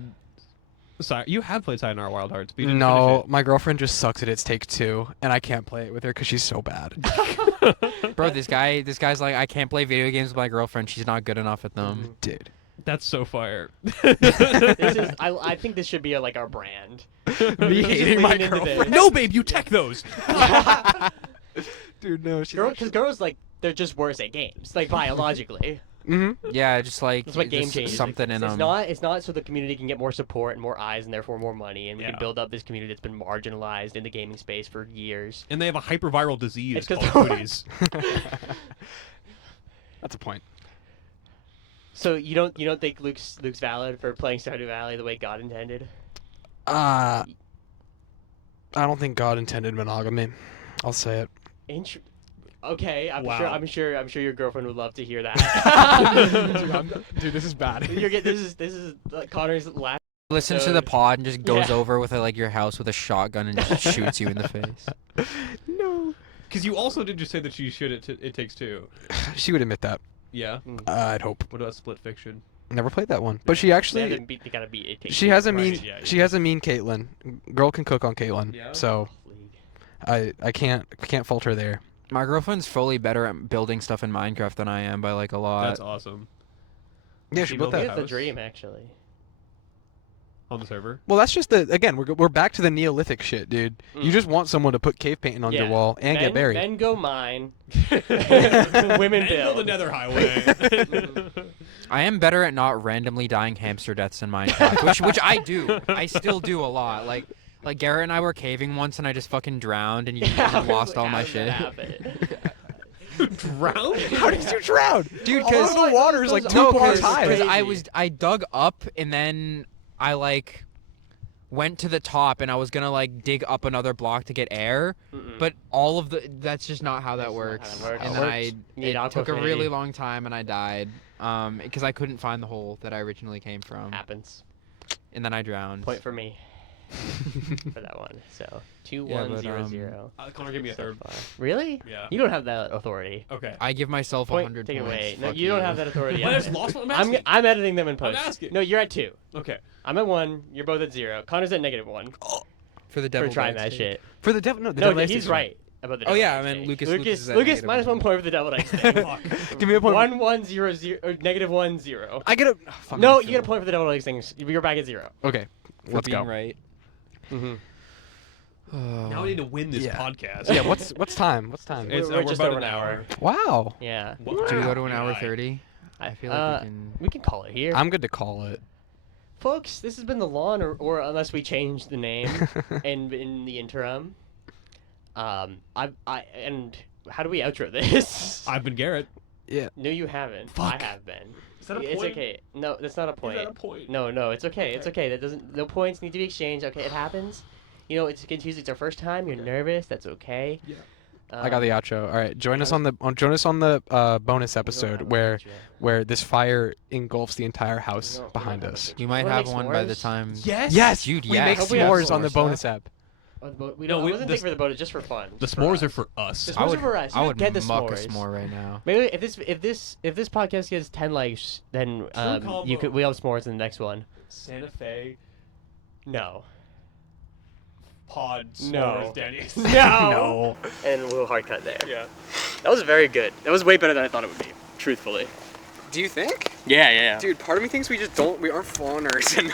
Sorry, you have played Sayonara Wild Hearts. But you didn't No, finish my girlfriend just sucks at It's Take Two, and I can't play it with her because she's so bad. Bro, this guy's like, I can't play video games with my girlfriend. She's not good enough at them. Dude. it. That's so fire. I think this should be like our brand. Me hating my lean into this. girlfriend. No, babe, you tech those. Dude, no. She's Because girls like they're just worse at games, like biologically. Mm-hmm. Yeah, just like That's what game just changes. something in It's them. It's not so the community can get more support and more eyes and therefore more money, and we Yeah. can build up this community that's been marginalized in the gaming space for years. And they have a hyperviral disease It's 'cause called they're- cooties. That's a point. So you don't think Luke's valid for playing Stardew Valley the way God intended? I don't think God intended monogamy. I'll say it. Okay, I'm Wow. sure your girlfriend would love to hear that. Dude, this is bad. This is Connor's last. Listens to the episode. pod and just goes Yeah. over with like your house with a shotgun and just shoots you in the face. No. Because you also did just say that she should. It takes two. She would admit that. Yeah. I'd hope. What about Split Fiction? Never played that one, but she They actually. gotta beat it. She has a Right, mean. yeah, She yeah. has a mean Caitlyn. Girl can cook on Caitlyn. Yeah? So I can't fault her there. My girlfriend's fully better at building stuff in Minecraft than I am by like a lot. That's awesome. Yeah, She she built built that. It's the house? dream, actually. On the server. Well, that's just we're back to the Neolithic shit, dude. You just want someone to put cave painting on your Yeah. wall and get buried. Men go mine. And Women build build. a nether highway. I am better at not randomly dying hamster deaths in Minecraft, which I do. I still do a lot. Like Garrett and I were caving once, and I just fucking drowned, and you lost all my shit. Drown? How did you drown, Dude, All because the water is like those 2 are blocks crazy. high. Because I dug up and then I like went to the top and I was gonna like dig up another block to get air, but all of that's just not how that That's not works. how it works. And It then works. You need it took a aqua really affinity. long time and I died because I couldn't find the hole that I originally came from, Happens. and then I drowned. Point for me for that one. So Yeah, but, 2100. Connor, give me a so third. far. Really? Yeah. You don't have that authority. Okay. I give myself Point 100 take it points. away. No, Fuck you don't have that authority. I yet. just lost one. I'm I'm asking. I'm editing them in post. asking. No, you're at 2. Okay. I'm at 1. You're both at 0. Connor's at -1 for the devil for trying dice that thing. shit. For the devil, no, the No, devil dice he's thing. right about the. Oh, devil yeah, dice I mean, thing. Lucas is at Lucas -1. minus 1 point for the devil dice thing. Fuck. Give me a point. 1100 or -10. I get a. Fuck, No, I'm you get a feeling- point for the devil dice thing. You're back at 0. Okay, For let's being go. right. Mm-hmm. Now we need to win this Yeah. podcast. Yeah, what's time? What's time? It's We're we're just about over an an hour. Wow. Yeah. Should we go to an hour Guy. 30? I feel like we We can call it here. I'm good to call it. Folks, this has been the lawn, or unless we change the name, and in the interim, and how do we outro this? I've been Garrett. Yeah. No, you haven't. Fuck. I have been. Is that a It's point? okay. No, that's not a point. Is that a point? No, it's okay. It's okay. That doesn't. No points need to be exchanged. Okay, it happens. You know, it's confusing. It's our first time. You're nervous. That's okay. Yeah. I got the outro. All right, join us on the bonus episode where this fire engulfs the entire house don't- we behind don't have us. You might Wanna have make one by the s'mores? time. Yes. Yes, Dude, we yes. make Hope we have s'mores on the s'mores, bonus app. We No, don't. I we- wasn't the thinking for the bonus, just for fun. The just for s'mores us. are for us. The I s'mores would, are for us. I You would get the muck a s'mores. s'more right now. Maybe if this podcast gets 10 likes, then you combo. could we have s'mores in the next one. Santa Fe No. pod No. s'mores, Denny's. No. And we'll hard cut there. Yeah. That was very good. That was way better than I thought it would be. Truthfully. Do you think? Yeah. Dude, part of me thinks we aren't fawners enough.